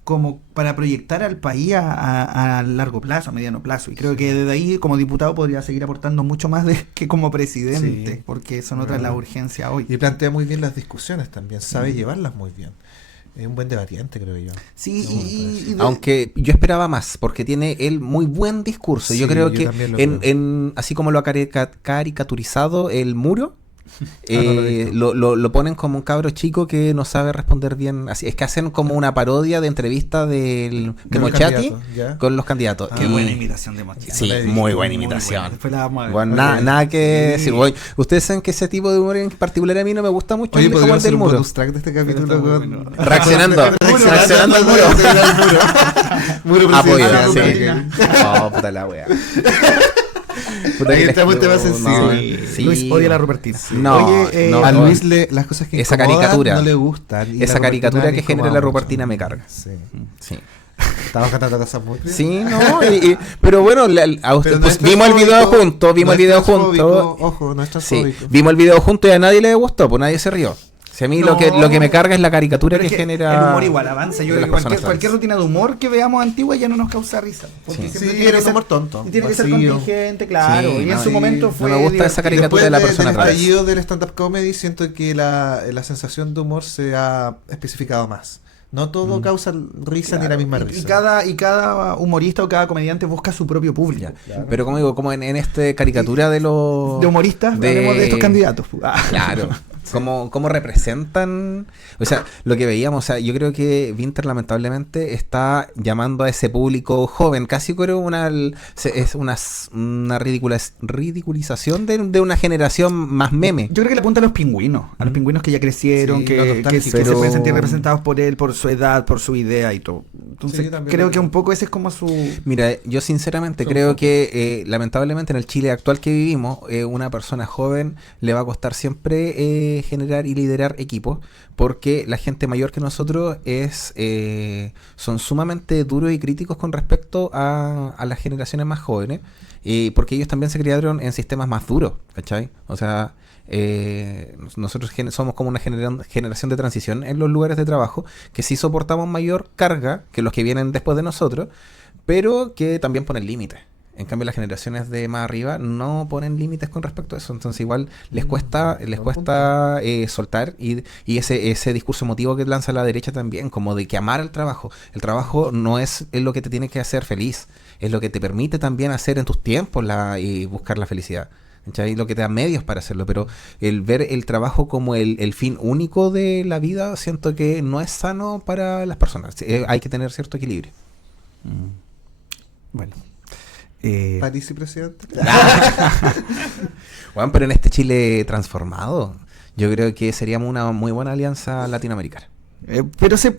como para proyectar al país a largo plazo, a mediano plazo. Y creo que desde ahí, como diputado, podría seguir aportando mucho más que como presidente, Sí, porque son otras las urgencias hoy. Y plantea muy bien las discusiones también, sabe llevarlas muy bien. Es un buen debatiente, creo yo. Sí, Aunque yo esperaba más, porque tiene él muy buen discurso. Yo Sí, creo yo que también lo creo. así como lo ha caricaturizado el muro, no lo he visto. lo ponen como un cabro chico que no sabe responder bien. Así es que hacen como una parodia de entrevista de los Mochati candidatos, ¿ya? con los candidatos. Qué Y- buena imitación de Mochati. Sí, No la he visto. muy buena Muy imitación. buena. Después la vamos a ver. Bueno, Ok. nada que Sí. decir. Bueno, ustedes saben que ese tipo de humor en particular a mí no me gusta mucho, Oye, como el podríamos hacer del un muro. bonus track de este capítulo está muy con... bueno. Reaccionando al muro. Muro Apoyo, presidencial. sí. Oh, puta la wea. Puta Ahí que entramos en les- temas sensibles. sí. Luis odia la Rupertina. No, Oye, no, A no. Luis la cosas que Esa incomodan caricatura. no le gustan. y Esa la caricatura Rupertina que le genera incomoda la mucho. Rupertina me carga. Sí. Sí. Estamos cantando cosas muy bien. Sí, no, pero bueno, a usted, Pero no pues, es vimos el video transfóbico, juntos, vimos no el video es transfóbico, juntos. Ojo, no es Sí, transfóbico. vimos el video juntos y a nadie le gustó, pues nadie se rió. Si a mí lo que me carga es la caricatura pero que es que genera. el humor igual avanza. Yo de creo las que personas cualquier trans. rutina de humor que veamos antigua ya no nos causa risa. Porque Sí. siempre Sí, tiene era que un ser- humor tonto, y tiene que ser vacío. contingente, claro. Sí, y en no, su y momento no fue. me gusta esa divertido. caricatura de la persona del trans. estallido del stand-up comedy, siento que la sensación de humor se ha especificado más. No todo causa risa ni la misma Y risa. cada humorista o cada comediante busca su propio público. Ya. Pero como digo, como en este caricatura de los De humoristas, hablemos de estos candidatos. Claro. Cómo representan, o sea, lo que veíamos, o sea, yo creo que Winter lamentablemente está llamando a ese público joven, casi creo es una ridiculización de una generación más meme. Yo creo que le apunta a los pingüinos, que ya crecieron, Sí, que, lo que nostálgico. se Pero- pueden sentir representados por él, por su edad, por su idea y todo. Entonces, Sí, también creo lo que creo. un poco ese es como su... Mira, yo sinceramente creo que lamentablemente en el Chile actual que vivimos, una persona joven le va a costar siempre generar y liderar equipos, porque la gente mayor que nosotros son sumamente duros y críticos con respecto a las generaciones más jóvenes, porque ellos también se criaron en sistemas más duros, ¿cachai? O sea, nosotros somos como una generación de transición en los lugares de trabajo, que sí soportamos mayor carga que los que vienen después de nosotros, pero que también ponen límites. En cambio, las generaciones de más arriba no ponen límites con respecto a eso. Entonces, igual les cuesta soltar y ese discurso emotivo que lanza la derecha también, como de que amar el trabajo. El trabajo no es lo que te tiene que hacer feliz, es lo que te permite también hacer en tus tiempos y buscar la felicidad. ¿Cachai? Lo que te da medios para hacerlo, pero el ver el trabajo como el fin único de la vida, siento que no es sano para las personas. Hay que tener cierto equilibrio. Bueno. París y presidente. Bueno, pero en este Chile transformado, yo creo que seríamos una muy buena alianza latinoamericana. Pero se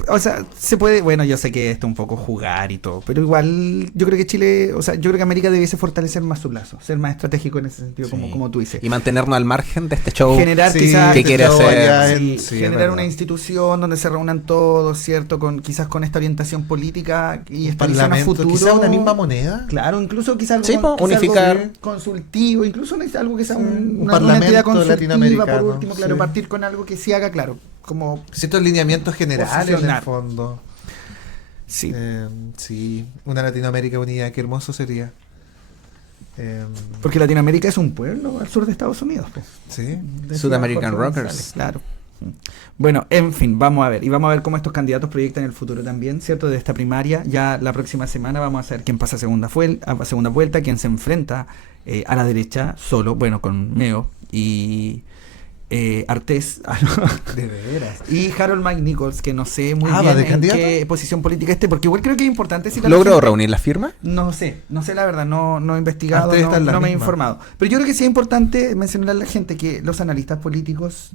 puede, bueno, yo sé que esto es un poco jugar y todo, pero igual yo creo que Chile, o sea, yo creo que América debiese fortalecer más su lazo, ser más estratégico en ese sentido, Sí. como tú dices. Y mantenernos al margen de este show. Generar Sí, quizás que quiere todo hacer- allá sí, sí, es generar verdad. una institución donde se reúnan todos, ¿cierto? Quizás con esta orientación política y esta visión a Parlamento, futuro. quizá una misma moneda. Claro, incluso quizás algo, Sí, po, quizá unificar. algo consultivo, incluso algo que sea Un una parlamento entidad consultiva, latinoamericano, por último, claro, sí. partir con algo que sí haga, claro, como... Ciertos lineamientos generales en Posicionar. el fondo. Sí. Sí, una Latinoamérica unida, qué hermoso sería. Porque Latinoamérica es un pueblo al sur de Estados Unidos. Po. Sí. De South American Ciudad Rockers. González, claro. Bueno, en fin, vamos a ver. Y vamos a ver cómo estos candidatos proyectan el futuro también, ¿cierto? De esta primaria. Ya la próxima semana vamos a ver quién pasa a segunda vuelta, quién se enfrenta a la derecha solo, bueno, con Meo y Artés. De veras. Y Harold Mike Nichols, que no sé muy ¿va bien de en candidato? qué posición política porque igual creo que es importante si ¿Logró reunir las firmas? no sé la verdad, no he investigado, Artés está en la no me he misma. informado. Pero yo creo que sí es importante mencionar a la gente que los analistas políticos,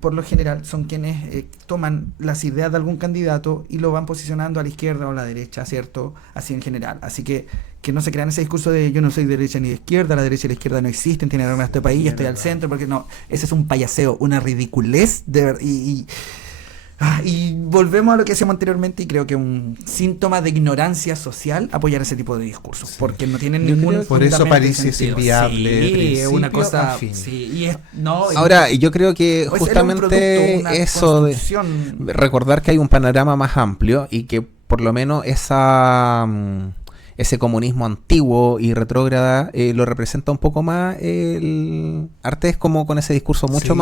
por lo general, son quienes toman las ideas de algún candidato y lo van posicionando a la izquierda o a la derecha, ¿cierto? Así en general. Así que que no se crean ese discurso de yo no soy de derecha ni de izquierda, la derecha y la izquierda no existen, tienen armas este país, yo estoy al centro, porque no, ese es un payaseo, una ridiculez y volvemos a lo que decíamos anteriormente, y creo que un síntoma de ignorancia social apoyar ese tipo de discursos, porque no tienen ningún por eso fundamento París de es sentido. inviable, Sí, es una cosa, fin. sí, y es, no, y- Ahora, yo creo que pues era un justamente producto, una eso de construcción. recordar que hay un panorama más amplio y que por lo menos ese comunismo antiguo y retrógrada lo representa un poco más el Artés, como con ese discurso mucho Sí.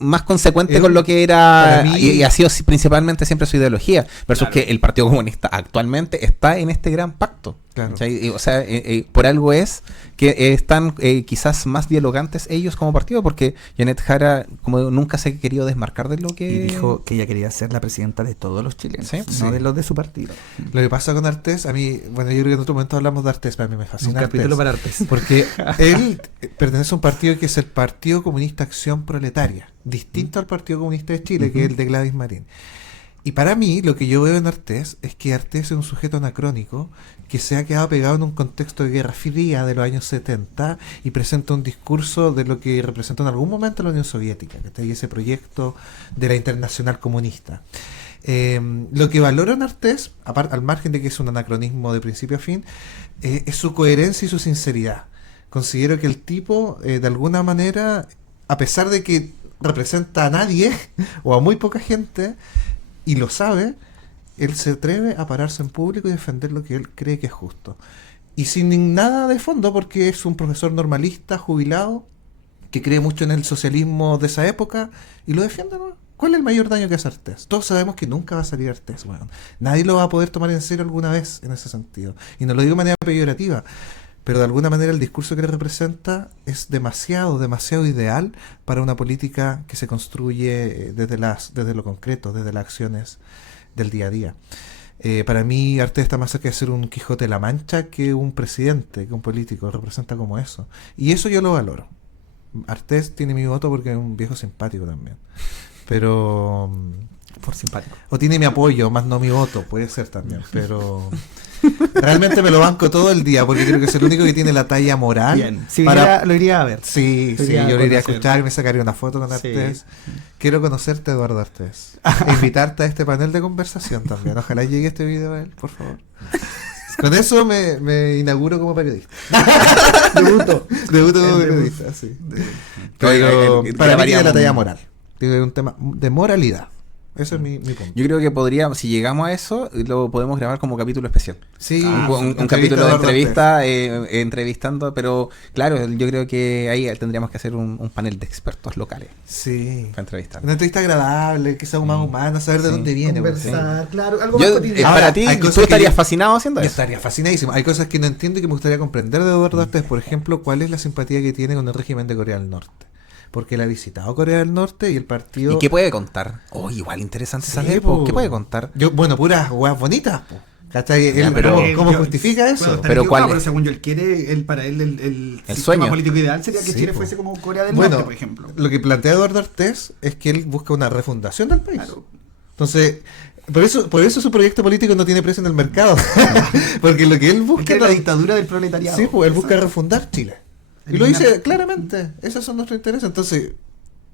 más consecuente Él, con lo que era para mí- y ha sido principalmente siempre su ideología, versus Claro. que el Partido Comunista actualmente está en este gran pacto. Claro. ¿Cachai? O sea, por algo es que están quizás más dialogantes ellos como partido, porque Janet Jara como nunca se ha querido desmarcar de lo que... Y dijo que ella quería ser la presidenta de todos los chilenos, Sí. no Sí. de los de su partido. Lo que pasa con Artés, a mí, bueno, yo creo que en otro momento hablamos de Artés, pero a mí me Un fascina capítulo Artés. para Artes. Porque él pertenece a un partido que es el Partido Comunista Acción Proletaria, distinto al Partido Comunista de Chile, que es el de Gladys Marín. Y para mí, lo que yo veo en Artés es que Artés es un sujeto anacrónico que se ha quedado pegado en un contexto de Guerra Fría de los años 70 y presenta un discurso de lo que representó en algún momento la Unión Soviética, que está ahí ese proyecto de la Internacional Comunista. Lo que valoro en Artés, al margen de que es un anacronismo de principio a fin, es su coherencia y su sinceridad. Considero que el tipo, de alguna manera, a pesar de que representa a nadie o a muy poca gente, y lo sabe, él se atreve a pararse en público y defender lo que él cree que es justo. Y sin nada de fondo, porque es un profesor normalista, jubilado, que cree mucho en el socialismo de esa época, y lo defiende, ¿no? ¿Cuál es el mayor daño que hace Artés? Todos sabemos que nunca va a salir Artés, weón. Nadie lo va a poder tomar en serio alguna vez en ese sentido. Y no lo digo de manera peyorativa, pero de alguna manera el discurso que le representa es demasiado ideal para una política que se construye desde lo concreto, desde las acciones del día a día. Para mí Artés está más cerca de ser un Quijote de la Mancha que un presidente, que un político, representa como eso. Y eso yo lo valoro. Artés tiene mi voto porque es un viejo simpático también. Pero... Por simpático. O tiene mi apoyo, más no mi voto, puede ser también, pero realmente me lo banco todo el día porque creo que es el único que tiene la talla moral. Bien, si viniera, lo iría a ver. Sí, Lo sí, iría a yo lo iría a conocer. escuchar y me sacaría una foto con Sí. Artés. Quiero conocerte, Eduardo Artés. E invitarte a este panel de conversación también. Ojalá llegue este video a él, por favor. Con eso me inauguro como periodista. Debuto como periodista, sí. Pero para mí tiene la talla moral. Es un tema de moralidad. Ese es mi punto. Yo creo que podría, si llegamos a eso, lo podemos grabar como capítulo especial. Sí, Un capítulo de entrevista, entrevistando, pero claro, yo creo que ahí tendríamos que hacer un panel de expertos locales Sí. para entrevistar. Una entrevista agradable, que sea más humana, saber de Sí. dónde viene. Conversar, claro, algo Yo, más cotidiano. Ahora, para ti, hay cosas tú que estarías yo- fascinado haciendo Yo eso. estaría fascinadísimo. Hay cosas que no entiendo y que me gustaría comprender de Eduardo Artés. Por ejemplo, ¿cuál es la simpatía que tiene con el régimen de Corea del Norte? Porque él ha visitado Corea del Norte y el partido... ¿Y qué puede contar? Oh, igual interesante Sí, saber, po. ¿qué puede contar? Bueno, puras huevas bonitas, po. ¿Cachai? Ya, Él, pero- ¿Cómo justifica eso? Bueno, está Pero equivocado, ¿cuál es? pero según yo, él quiere, para él, el sistema sueño. político ideal sería que Sí, Chile po. fuese como Corea del Bueno, Norte, por ejemplo. lo que plantea Eduardo Artés es que él busca una refundación del país. Claro. Entonces, por eso su proyecto político no tiene precio en el mercado. Porque lo que él busca Busca la dictadura del proletariado. Sí, pues él busca Exacto. refundar Chile. Y lo Eliminar- dice claramente. Esos son nuestros intereses. Entonces,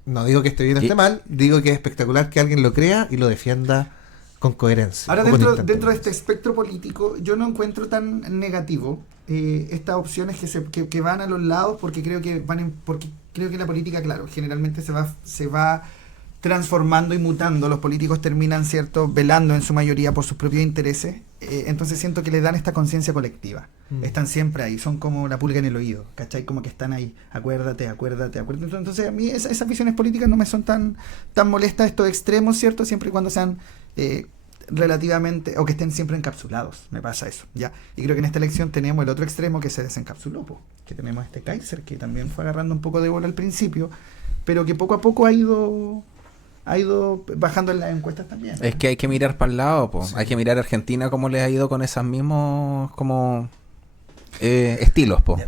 no digo que esté bien o ¿Qué? esté mal, digo que es espectacular que alguien lo crea y lo defienda con coherencia. Ahora, o con dentro de intento. este espectro político, yo no encuentro tan negativo estas opciones que van a los lados, porque creo que porque creo que la política, claro, generalmente se va transformando y mutando. Los políticos terminan, cierto, velando en su mayoría por sus propios intereses. Entonces siento que le dan esta conciencia colectiva. Están siempre ahí, son como la pulga en el oído, ¿cachai? Como que están ahí, acuérdate. Entonces a mí esas visiones políticas no me son tan molestas, estos extremos, ¿cierto? Siempre y cuando sean relativamente, o que estén siempre encapsulados, me pasa eso, ¿ya? Y creo que en esta elección tenemos el otro extremo que se desencapsuló, po, que tenemos a este Kaiser, que también fue agarrando un poco de bola al principio, pero que poco a poco ha ido bajando en las encuestas también. Es que hay que mirar para el lado, po. Sí. Hay que mirar a Argentina cómo les ha ido con esos mismos como estilos, po.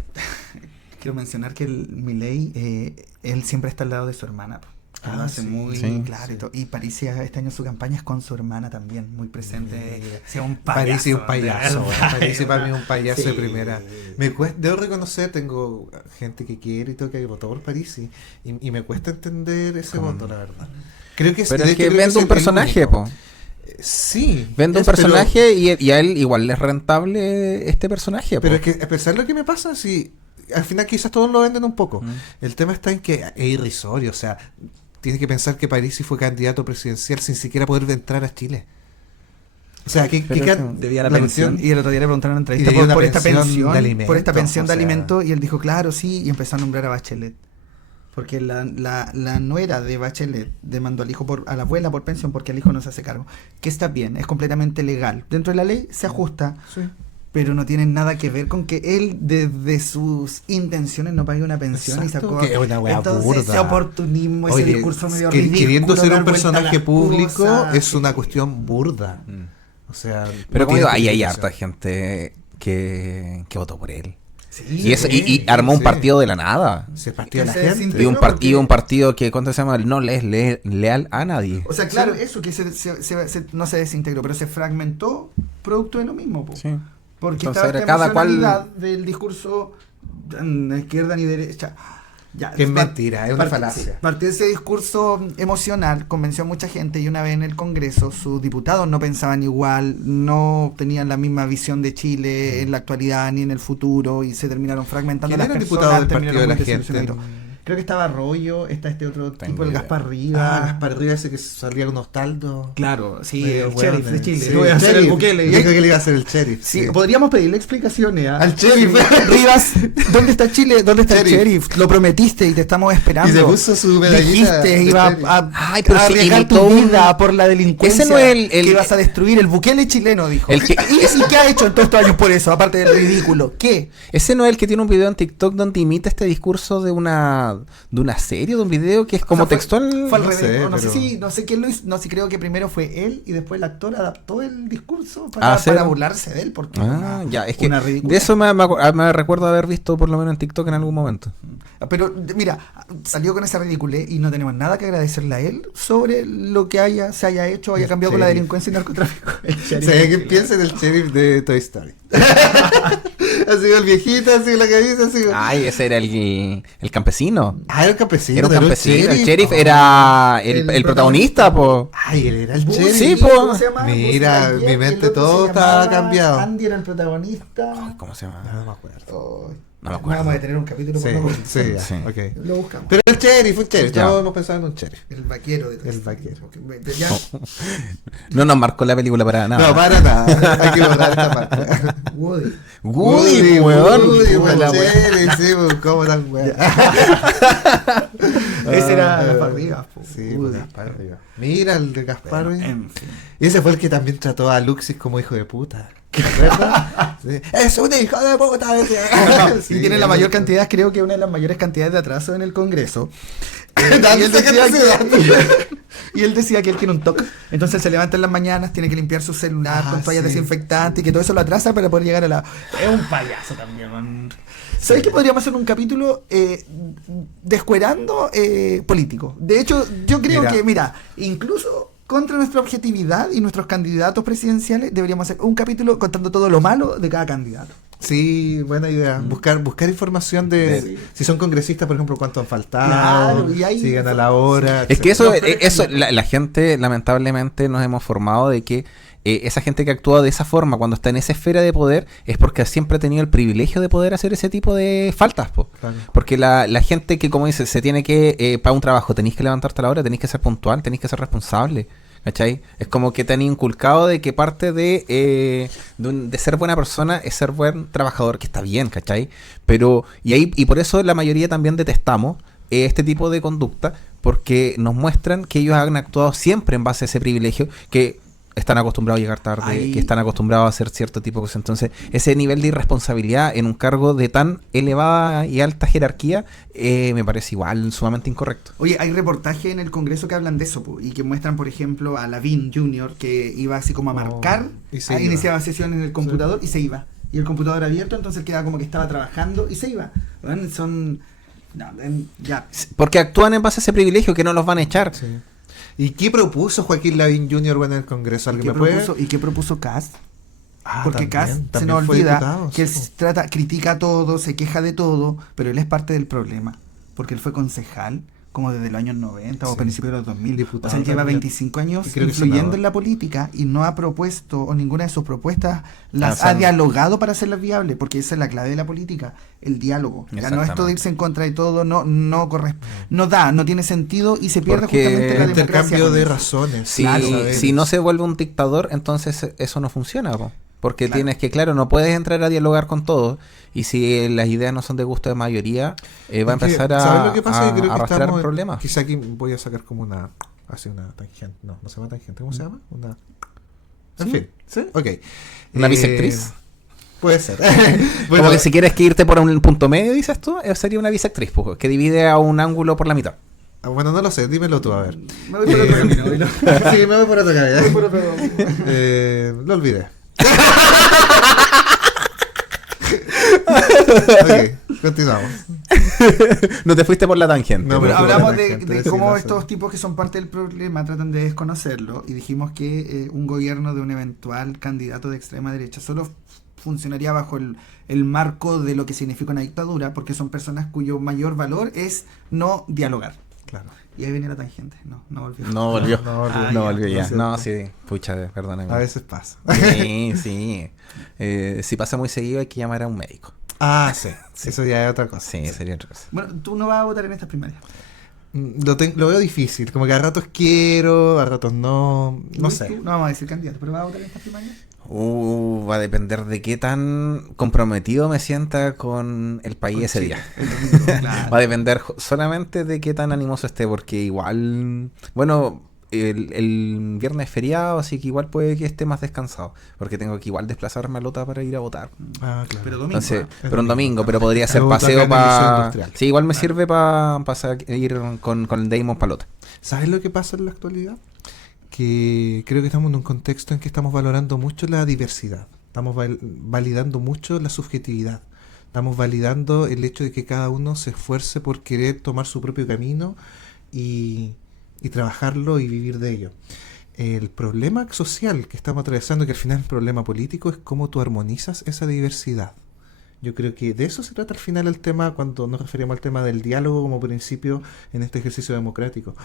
Quiero mencionar que el Milei, él siempre está al lado de su hermana, po. lo hace sí, muy sí, claro. Y Parisi este año su campaña es con su hermana también, muy presente. Sea un Parisi es un payaso. payaso, Parisi para mí es un payaso Sí. de primera. Debo reconocer, tengo gente que quiere y todo que votó por Parisi y me cuesta entender ese voto, la verdad. Creo que Pero de es hecho, que creo vende un el personaje, único. po. Sí. Vende un pero- personaje y a él igual le es rentable este personaje, po. Pero es que a pesar de lo que me pasa, sí, al final quizás todos lo venden un poco. Mm. El tema está en que es irrisorio, o sea, tienes que pensar que Parisi fue candidato presidencial sin siquiera poder entrar a Chile. O sea, que Pero eso Debía la pensión. Y el otro día le preguntaron en una entrevista Y debía una por esta pensión pensión, de alimentos, por esta pensión o de sea. alimentos, y él dijo, claro, sí, y empezó a nombrar a Bachelet. Porque la nuera de Bachelet demandó al hijo a la abuela por pensión porque el hijo no se hace cargo. Que está bien, es completamente legal. Dentro de la ley se ajusta, Sí. pero no tiene nada que ver con que él desde sus intenciones no pague una pensión. Exacto, y sacó que es una wea entonces burda. ese oportunismo, ese Oye, discurso medio que ridículo, queriendo ser dar un vuelta a personaje las público cosas. es una cuestión burda. Mm. O sea, Pero no como digo, tiene ahí hay justificación. harta gente que votó por él. Sí, Y eso y sí, armó un sí. partido de la nada. Se partió la Se gente. desintegró. Y un porque- partido que, ¿cuánto se llama? No le es leal a nadie. O sea, claro, eso que no se desintegró, pero se fragmentó producto de lo mismo. Po. Sí. Porque Entonces, estaba esta cada cual- emocionalidad del discurso ni izquierda ni derecha. Ya, Que es par- mentira, es una falacia. sí, partió de ese discurso emocional, convenció a mucha gente y una vez en el Congreso sus diputados no pensaban igual, no tenían la misma visión de Chile en la actualidad ni en el futuro y se terminaron fragmentando ¿Quién las era el personas. diputado del terminaron Partido de muy la Gente? desilusionados. Creo que estaba Arroyo, está este otro Tengo tipo, el idea. Gaspar Rivas. Gaspar Rivas ese que salía con Ostaldo. Claro, sí, Medio el hueón, sheriff de Chile. sí, Yo voy a el hacer el sheriff. Bukele. Dijo que le iba a hacer el sheriff. Sí, podríamos pedirle explicaciones Al sheriff. Rivas, ¿dónde está Chile? ¿Dónde está Sheriff. el sheriff? Lo prometiste y te estamos esperando. Y se puso su medallita Dijiste, de iba sheriff. a Pero si arriesgar tu imitó un- vida por la delincuencia. Ese no es el- que ibas a destruir. El Bukele chileno, dijo. El que- ¿Y qué ha hecho en todos estos años por eso? Aparte del ridículo. ¿Qué? Ese no es el que tiene un video en TikTok donde imita este discurso de una serie, de un video que es como O sea, textual. Fue al No revés. sé, No sé pero- no sé quién lo hizo. No sé, creo que primero fue él y después el actor adaptó el discurso Ah, ¿sí? para burlarse de él. Porque Ah, ya, es que una ridícula. de eso me recuerdo haber visto por lo menos en TikTok en algún momento. Pero mira, salió con esa ridiculez y no tenemos nada que agradecerle a él sobre lo que se haya hecho, haya El cambiado con la sheriff. delincuencia y narcotráfico. El O sheriff. sea, que piensa en el sheriff de Toy Story. Así el viejito, así la cabeza, así. Ay, ese era el campesino. Era un campesino. Era un pero campesino. El sheriff. sheriff Oh. era el el protagonista, po. Ay, él era el Bull, sheriff. Sí, ¿cómo po. se llama? Mira, Bull, mi el mente otro todo se estaba llamaba cambiado. Andy era el protagonista. ¿Cómo se llama? No me acuerdo. No me acuerdo. Vamos a tener un capítulo Sí, por favor. sí, ya, Sí. ok. Lo buscamos. Pero el sheriff, Ya. todos hemos pensado en un sheriff. El vaquero de Toy El Story. vaquero. Porque ya- No nos marcó la película para nada. No, para nada. Hay que borrar esta parte. Woody. Woody, weón. Woody, Puta weón, la weá. sheriff, sí, pues, ¿cómo tan weón? Ese era Gaspar Rivas. po. Sí, Woody. pues, Gaspar Rivas. Mira el de Gaspar Bueno, Rivas. en fin. Y ese fue el que también trató a Luxis como hijo de puta. ¿Te acuerdas? Sí. ¡Es un hijo de puta! decía. Sí, Sí, tiene la es mayor un- cantidad, creo que una de las mayores cantidades de atraso en el Congreso. Dale, y, él sácate decía ese dato. y él decía que él tiene un TOC. Entonces él se levanta en las mañanas, tiene que limpiar su celular Ah, con toallas sí. desinfectantes y que todo eso lo atrasa para poder llegar a la... Es un payaso también, man. ¿Sabes que podríamos hacer un capítulo descuerando políticos? De hecho, yo creo Mira. que, mira, incluso contra nuestra objetividad y nuestros candidatos presidenciales, deberíamos hacer un capítulo contando todo lo malo de cada candidato. Sí, buena idea. Buscar información de Sí. si son congresistas, por ejemplo, cuánto han faltado, Claro, y ahí- si llegan a la hora. Es que etcétera. eso la gente, lamentablemente, nos hemos formado de que esa gente que actúa de esa forma cuando está en esa esfera de poder es porque siempre ha tenido el privilegio de poder hacer ese tipo de faltas, po. Claro. Porque la gente que, como dices, se tiene que, para un trabajo, tenéis que levantarte a la hora, tenéis que ser puntual, tenéis que ser responsable. ¿Cachai? Es como que te han inculcado de que parte de ser buena persona es ser buen trabajador, que está bien, ¿cachai? Pero, y por eso la mayoría también detestamos este tipo de conducta, porque nos muestran que ellos han actuado siempre en base a ese privilegio, que están acostumbrados a llegar tarde, Ahí- que están acostumbrados a hacer cierto tipo de cosas. Entonces, ese nivel de irresponsabilidad en un cargo de tan elevada y alta jerarquía, me parece igual sumamente incorrecto. Oye, hay reportajes en el Congreso que hablan de eso, po, y que muestran, por ejemplo, a Lavín Jr., que iba así como a marcar, y se iba. iniciaba sesión en el computador y se iba. Y el computador abierto, entonces quedaba como que estaba trabajando y se iba. Bueno, son... No, ya. Porque actúan en base a ese privilegio que no los van a echar. Sí. ¿Y qué propuso Joaquín Lavín Jr. en el Congreso? ¿Alguien me puede? ¿Y qué propuso Kast? Ah, Porque también, Kast se también nos fue olvida diputado, que él sí. critica todo, se queja de todo, pero él es parte del problema. Porque él fue concejal como desde los años 90 o Sí. principios de los 2000. Diputado O sea, él lleva también. 25 años Y creo que influyendo senador. en la política y no ha propuesto, o ninguna de sus propuestas las O sea, ha dialogado para hacerlas viables, porque esa es la clave de la política, el diálogo. Ya no esto de irse en contra de todo, no tiene sentido y se pierde Porque justamente la El democracia. intercambio con de eso. razones. Si, Claro, si no se vuelve un dictador, entonces eso no funciona, po. Porque Claro. tienes que, claro, no puedes entrar a dialogar con todos. Y si las ideas no son de gusto de mayoría, va a Es que, empezar ¿sabes a, lo que pasa? Yo creo que arrastrar estamos, problemas. Quizá aquí voy a sacar como una tangente. No se llama tangente. ¿Cómo se llama? En Sí. fin. ¿Sí? Ok. ¿Una bisectriz? Puede ser. Como que si quieres que irte por un punto medio, dices tú, sería una bisectriz, pues, que divide a un ángulo por la mitad. Bueno, no lo sé. Dímelo tú, a ver. Me voy por otro camino, ¿no? Sí, me voy por otro camino. Voy por otro- Lo olvidé. Ok, continuamos. No te fuiste por la tangente. No, Pero pero hablamos la de gente, cómo sí, no estos sé. tipos que son parte del problema tratan de desconocerlo y dijimos que un gobierno de un eventual candidato de extrema derecha solo funcionaría bajo el marco de lo que significa una dictadura, porque son personas cuyo mayor valor es no dialogar. Claro. Y ahí viene la tangente. No volvió. No volvió. No volvió. Ah, No ya, volvió lo ya. siento. No, sí. Pucha, perdóname. A veces pasa. Sí, sí. Si pasa muy seguido hay que llamar a un médico. Ah, sí. Eso ya es otra cosa. Sí, sería otra cosa. Bueno, tú no vas a votar en estas primarias. Lo veo difícil. Como que a ratos quiero, a ratos no. No ¿Tú? sé. No vamos a decir candidato, pero vas a votar en estas primarias. Va a depender de qué tan comprometido me sienta con el país ese día. El domingo, claro. Va a depender solamente de qué tan animoso esté, porque igual, bueno, el viernes es feriado, así que igual puede que esté más descansado, porque tengo que igual desplazarme a Lota para ir a votar. Ah, claro. Pero domingo. Entonces, ¿eh? pero un domingo, pero podría ser Pero voto paseo acá en el Liceo para... Industrial. Sí, igual me Claro. sirve para ir con el Damon para Lota. ¿Sabes lo que pasa en la actualidad? Que creo que estamos en un contexto en que estamos valorando mucho la diversidad. Estamos validando mucho la subjetividad. Estamos validando el hecho de que cada uno se esfuerce por querer tomar su propio camino y trabajarlo y vivir de ello. El problema social que estamos atravesando, que al final es un problema político, es cómo tú armonizas esa diversidad. Yo creo que de eso se trata al final el tema cuando nos referimos al tema del diálogo como principio en este ejercicio democrático.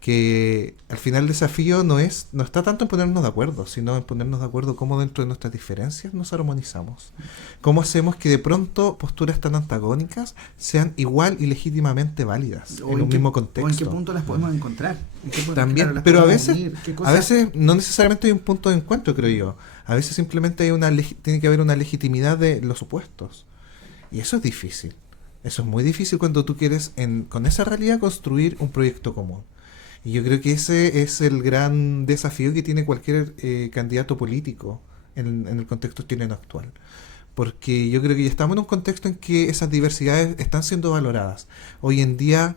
Que al final el desafío no está tanto en ponernos de acuerdo, sino en ponernos de acuerdo cómo dentro de nuestras diferencias nos armonizamos. Cómo hacemos que de pronto posturas tan antagónicas sean igual y legítimamente válidas O en un qué- mismo O en qué contexto. punto las podemos encontrar. ¿En qué punto, También, claro, las pero a podemos veces, unir? ¿Qué a cosas? veces no necesariamente hay un punto de encuentro, creo yo. A veces simplemente tiene que haber una legitimidad de los supuestos. Y eso es difícil. Eso es muy difícil cuando tú quieres, con esa realidad, construir un proyecto común. Y yo creo que ese es el gran desafío que tiene cualquier candidato político en el contexto chileno actual. Porque yo creo que ya estamos en un contexto en que esas diversidades están siendo valoradas. Hoy en día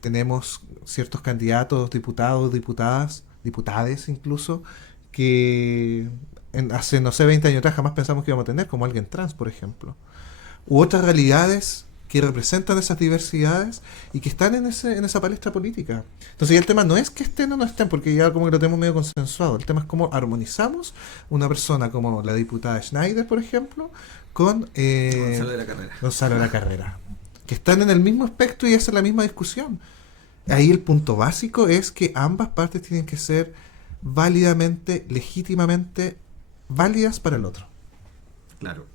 tenemos ciertos candidatos, diputados, diputadas, diputades incluso, que hace, no sé, 20 años atrás jamás pensamos que íbamos a tener, como alguien trans, por ejemplo. U otras realidades que representan esas diversidades y que están en esa palestra política. Entonces ya el tema no es que estén o no estén, porque ya como que lo tenemos medio consensuado. El tema es cómo armonizamos una persona como la diputada Schneider, por ejemplo, con Gonzalo de la Carrera. Gonzalo de la Carrera, que están en el mismo espectro y hacen la misma discusión. Ahí el punto básico es que ambas partes tienen que ser válidamente, legítimamente válidas para el otro. Claro.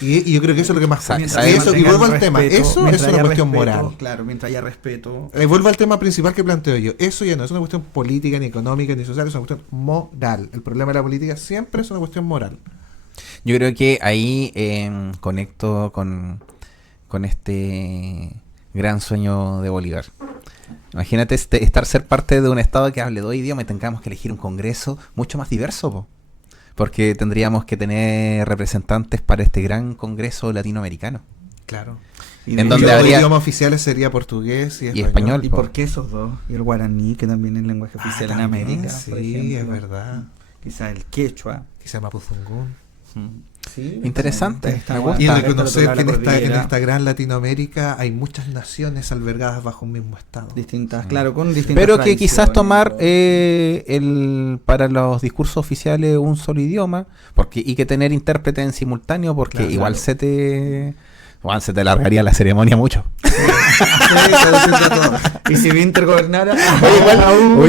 Y yo creo que eso es lo que más Sa- cuenta. sabemos- Y vuelvo al tema, eso es mientras una haya cuestión respeto, moral. Claro, mientras haya respeto. Vuelvo al tema principal que planteo yo. Eso ya no es una cuestión política, ni económica, ni social, es una cuestión moral. El problema de la política siempre es una cuestión moral. Yo creo que ahí conecto con este gran sueño de Bolívar. Imagínate ser parte de un estado que hable dos idiomas y tengamos que elegir un congreso mucho más diverso, po. Porque tendríamos que tener representantes para este gran congreso latinoamericano. Claro. Y En de donde hecho, Los habría- idiomas oficiales sería portugués y español. español. ¿Y por qué esos dos? Y el guaraní, que también es lenguaje oficial en también, América, sí, por ejemplo. es verdad. Quizá el quechua. Quizá Mapuzungún. Sí, Interesante, está me bueno. gusta. Y Está reconocer que en cordillera. esta gran Latinoamérica hay muchas naciones albergadas bajo un mismo estado. Distintas, Sí. claro, con distintas Pero que quizás tradiciones, tomar ¿no? para los discursos oficiales un solo idioma, porque y que tener intérprete en simultáneo, porque Claro. igual se te largaría la ceremonia mucho. Y si Winter gobernara,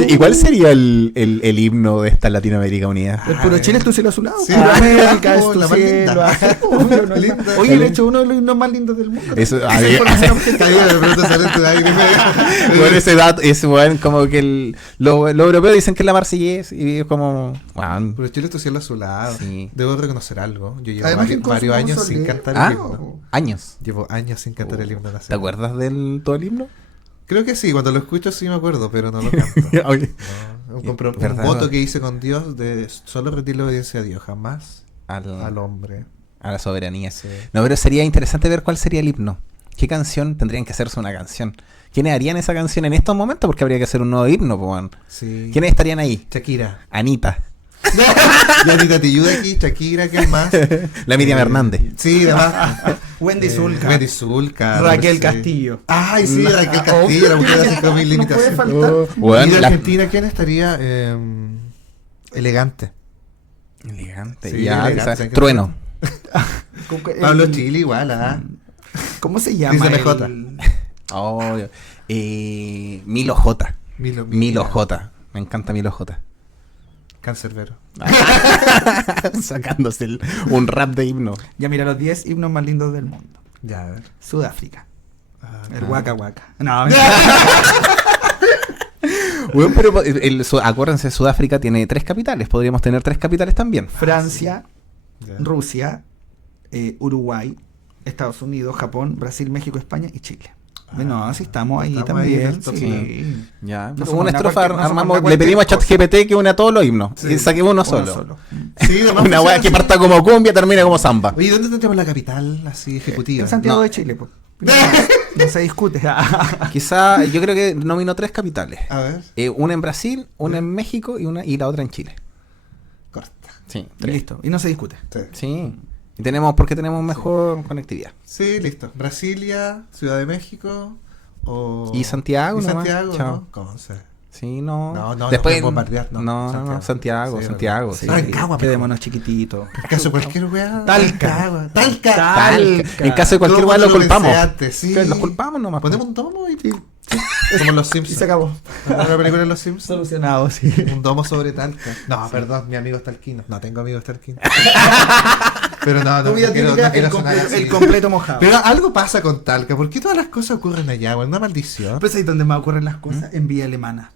Igual sería el himno de esta Latinoamérica Unida. el puro Chile es tu cielo azulado. Sí, Pura América es como tu la más cielo linda. azul, no hay Linda. más. Oye, de hecho, uno de los himnos más lindos del mundo. Eso, Esa a ver, información objetiva. Está bien, de pronto sale tu aire. bueno, ese dato es bueno, como que los europeos dicen que es la Marsellesa y es como bueno, Pero Chile es tu cielo azulado. Sí. Debo reconocer algo. Yo llevo Además que en varios Consumo años sin Solé- cantar Ah. el himno. años. Llevo años sin cantar el himno ¿Te nacional. acuerdas del todo el himno? Creo que sí, cuando lo escucho sí me acuerdo, pero no lo canto. Oye. No, un ¿Verdad? voto que hice con Dios de solo rendir la obediencia a Dios, jamás Al- al hombre. a la soberanía. Sí. No, pero sería interesante ver cuál sería el himno. ¿Qué canción tendrían que hacerse una canción? ¿Quiénes harían esa canción en estos momentos? Porque habría que hacer un nuevo himno, po, weón. Sí. ¿Quiénes estarían ahí? Shakira. Anita, Y Anita te ayuda aquí, Shakira, ¿quién más? la Miriam Hernández. Sí, además. Wendy Zulka. Wendy Zulka. Raquel sí. Castillo. Ay, sí, Raquel Castillo, la mujer de 5.000 No puede limitaciones. faltar. Weón, Y de la- Argentina, ¿quién estaría? Elegante. Elegante. Sí, ya, elegante, o sea, ¿sabes qué? Trueno. Pablo Chile igual, ¿ah? ¿Cómo se llama? Dice MJ. Oh, Milo J. Milo ya. J. Me encanta Milo J. Cancerbero. Sacándose un rap de himno. Ya mira, los 10 himnos más lindos del mundo. Ya, a ver. Sudáfrica. Ah, El no. Waka Waka. No, Bueno, pero acuérdense, Sudáfrica tiene 3 capitales. Podríamos tener 3 capitales también. Francia, Ya. Rusia, Uruguay, Estados Unidos, Japón, Brasil, México, España y Chile. Bueno, así estamos ahí Estamos ahí en también. el top Sí. Ya. No somos una nada estrofa cualquier- no somos armamos, nada le cualquier pedimos a cosa. ChatGPT que une a todos los himnos. Sí. Y saquemos uno Uno solo. solo. Sí, además Una weá funciona que así. parta como cumbia, termina como samba. Oye, ¿dónde tendremos la capital así ejecutiva? En Santiago No. de Chile, pues. No se discute. Quizá, yo creo que nominó 3 capitales. A ver, Una en Brasil, una en México y la otra en Chile. corta. Sí, 3. Listo. Y no se discute. Sí. Sí. Y porque tenemos mejor conectividad. Sí, listo. Brasilia, Ciudad de México o... Y Santiago ¿Y nomás. Santiago, Chao. ¿no? Conce. Sí, no. No, no, Después nos pueden bombardear, no. no, Santiago, Sí, Santiago. verdad. Sí. Ah, en Cagua, Quedémonos chiquititos. En caso de cualquier weá. Talca. Talca. Talca. En caso de cualquier Todo weá lo lo pensé culpamos. antes, sí. Que los culpamos nomás. Ponemos un domo y... Como los Y Simpsons. se acabó. ¿La película de los Simpsons? Solucionado, sí. Un domo sobre Talca. No, perdón, mi amigo es talquino. No tengo amigos talquinos. Pero no Comida quiero, típica, no quiero el, sonar completo, así. el completo mojado. Pero algo pasa con Talca. ¿Por qué todas las cosas ocurren allá? Bueno, una maldición. Pero es ahí donde más ocurren las cosas, en Villa Alemana.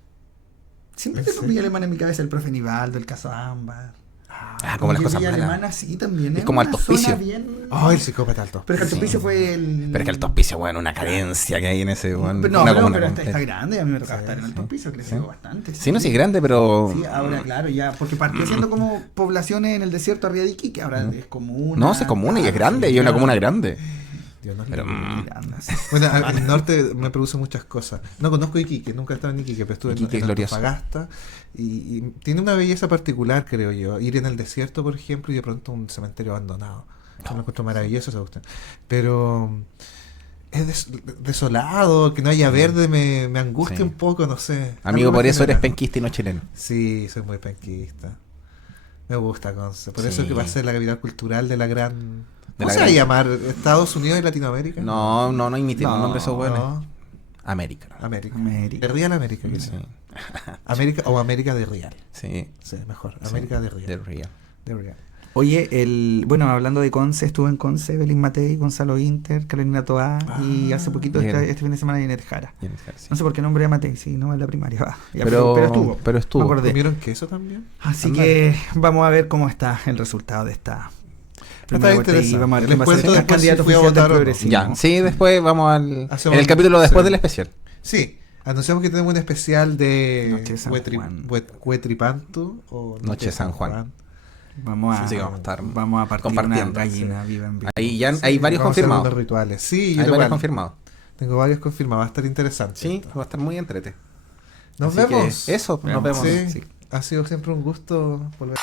Siempre ¿En tengo serio? Villa Alemana en mi cabeza, el profe Nivaldo, el caso Ámbar. Como las Porque cosas Villa malas. Alemana sí también. Es como una Alto Hospicio. zona bien... Oh, el psicópata alto. Pero es que Alto Sí. Hospicio fue el... Pero es que Alto Hospicio, bueno, una cadencia que hay en ese, bueno, Pero no, una pero, comuna pero completa. está grande, a mí me tocaba Sí, estar en Alto sí. Hospicio, creció Sí. bastante. Sí, no, sí es grande, pero... Sí, ahora claro, ya, porque partió siendo como poblaciones en el desierto arriba de Iquique, ahora es comuna. No, sí es comuna y es grande, y es una comuna grande. Dios nos Pero, libre. Grande, sí. Bueno, el norte me produce muchas cosas. No conozco Iquique, nunca he estado en Iquique, pero estuve Iquique es en glorioso. Antofagasta. Y tiene una belleza particular, creo yo. Ir en el desierto, por ejemplo, y de pronto un cementerio abandonado. Yo lo encuentro maravilloso esa cuestión. Pero es desolado, que no haya verde me angustia Sí. un poco, no sé. Amigo, Algo por me eso eres genera. penquista y no chileno. Sí, soy muy penquista. Me gusta Conce. Por eso Sí. que va a ser la capital cultural de la gran... De ¿Cómo la se va a gran- llamar? ¿Estados Unidos y Latinoamérica? No imitemos No, nombres esos buenos. No, América. América. América. De Real América. Sí, quizá. América o América de Real. sí. Sí, mejor. Sí. América de Real. De Real. De Real. Oye, bueno, hablando de Conce, estuve en Conce, Belín Matei, Gonzalo Inter, Carolina Toá y hace poquito, bien. este fin de semana, Janet Jara. Sí. No sé por qué nombré a Matei, sí, no en la primaria. Ya, Pero Me estuvo. acordé. ¿Comieron queso también? Así Anda. que vamos a ver cómo está el resultado de esta primera vuelta y interesante. vamos a ver Les quién va a cuento ser el después si candidato fui a oficial del votar o no. progresismo. Ya, sí, después vamos Hacemos- en el capítulo después sí. del especial. Sí. Anunciamos que tenemos un especial de Noche de San Juan. Huetripantu o Noche de San Juan. Vamos a, Sí, vamos a estar vamos a partir una compartiendo, gallina viva en vivo. Ahí ya hay varios Vamos a hacer confirmados. unos rituales. Sí, yo Hay igual. varios confirmados. Tengo varios confirmados. Va a estar interesante. Sí, esto. va a estar muy entrete. Nos Así que vemos. eso, nos vemos. Sí, Sí. ha sido siempre un gusto volver.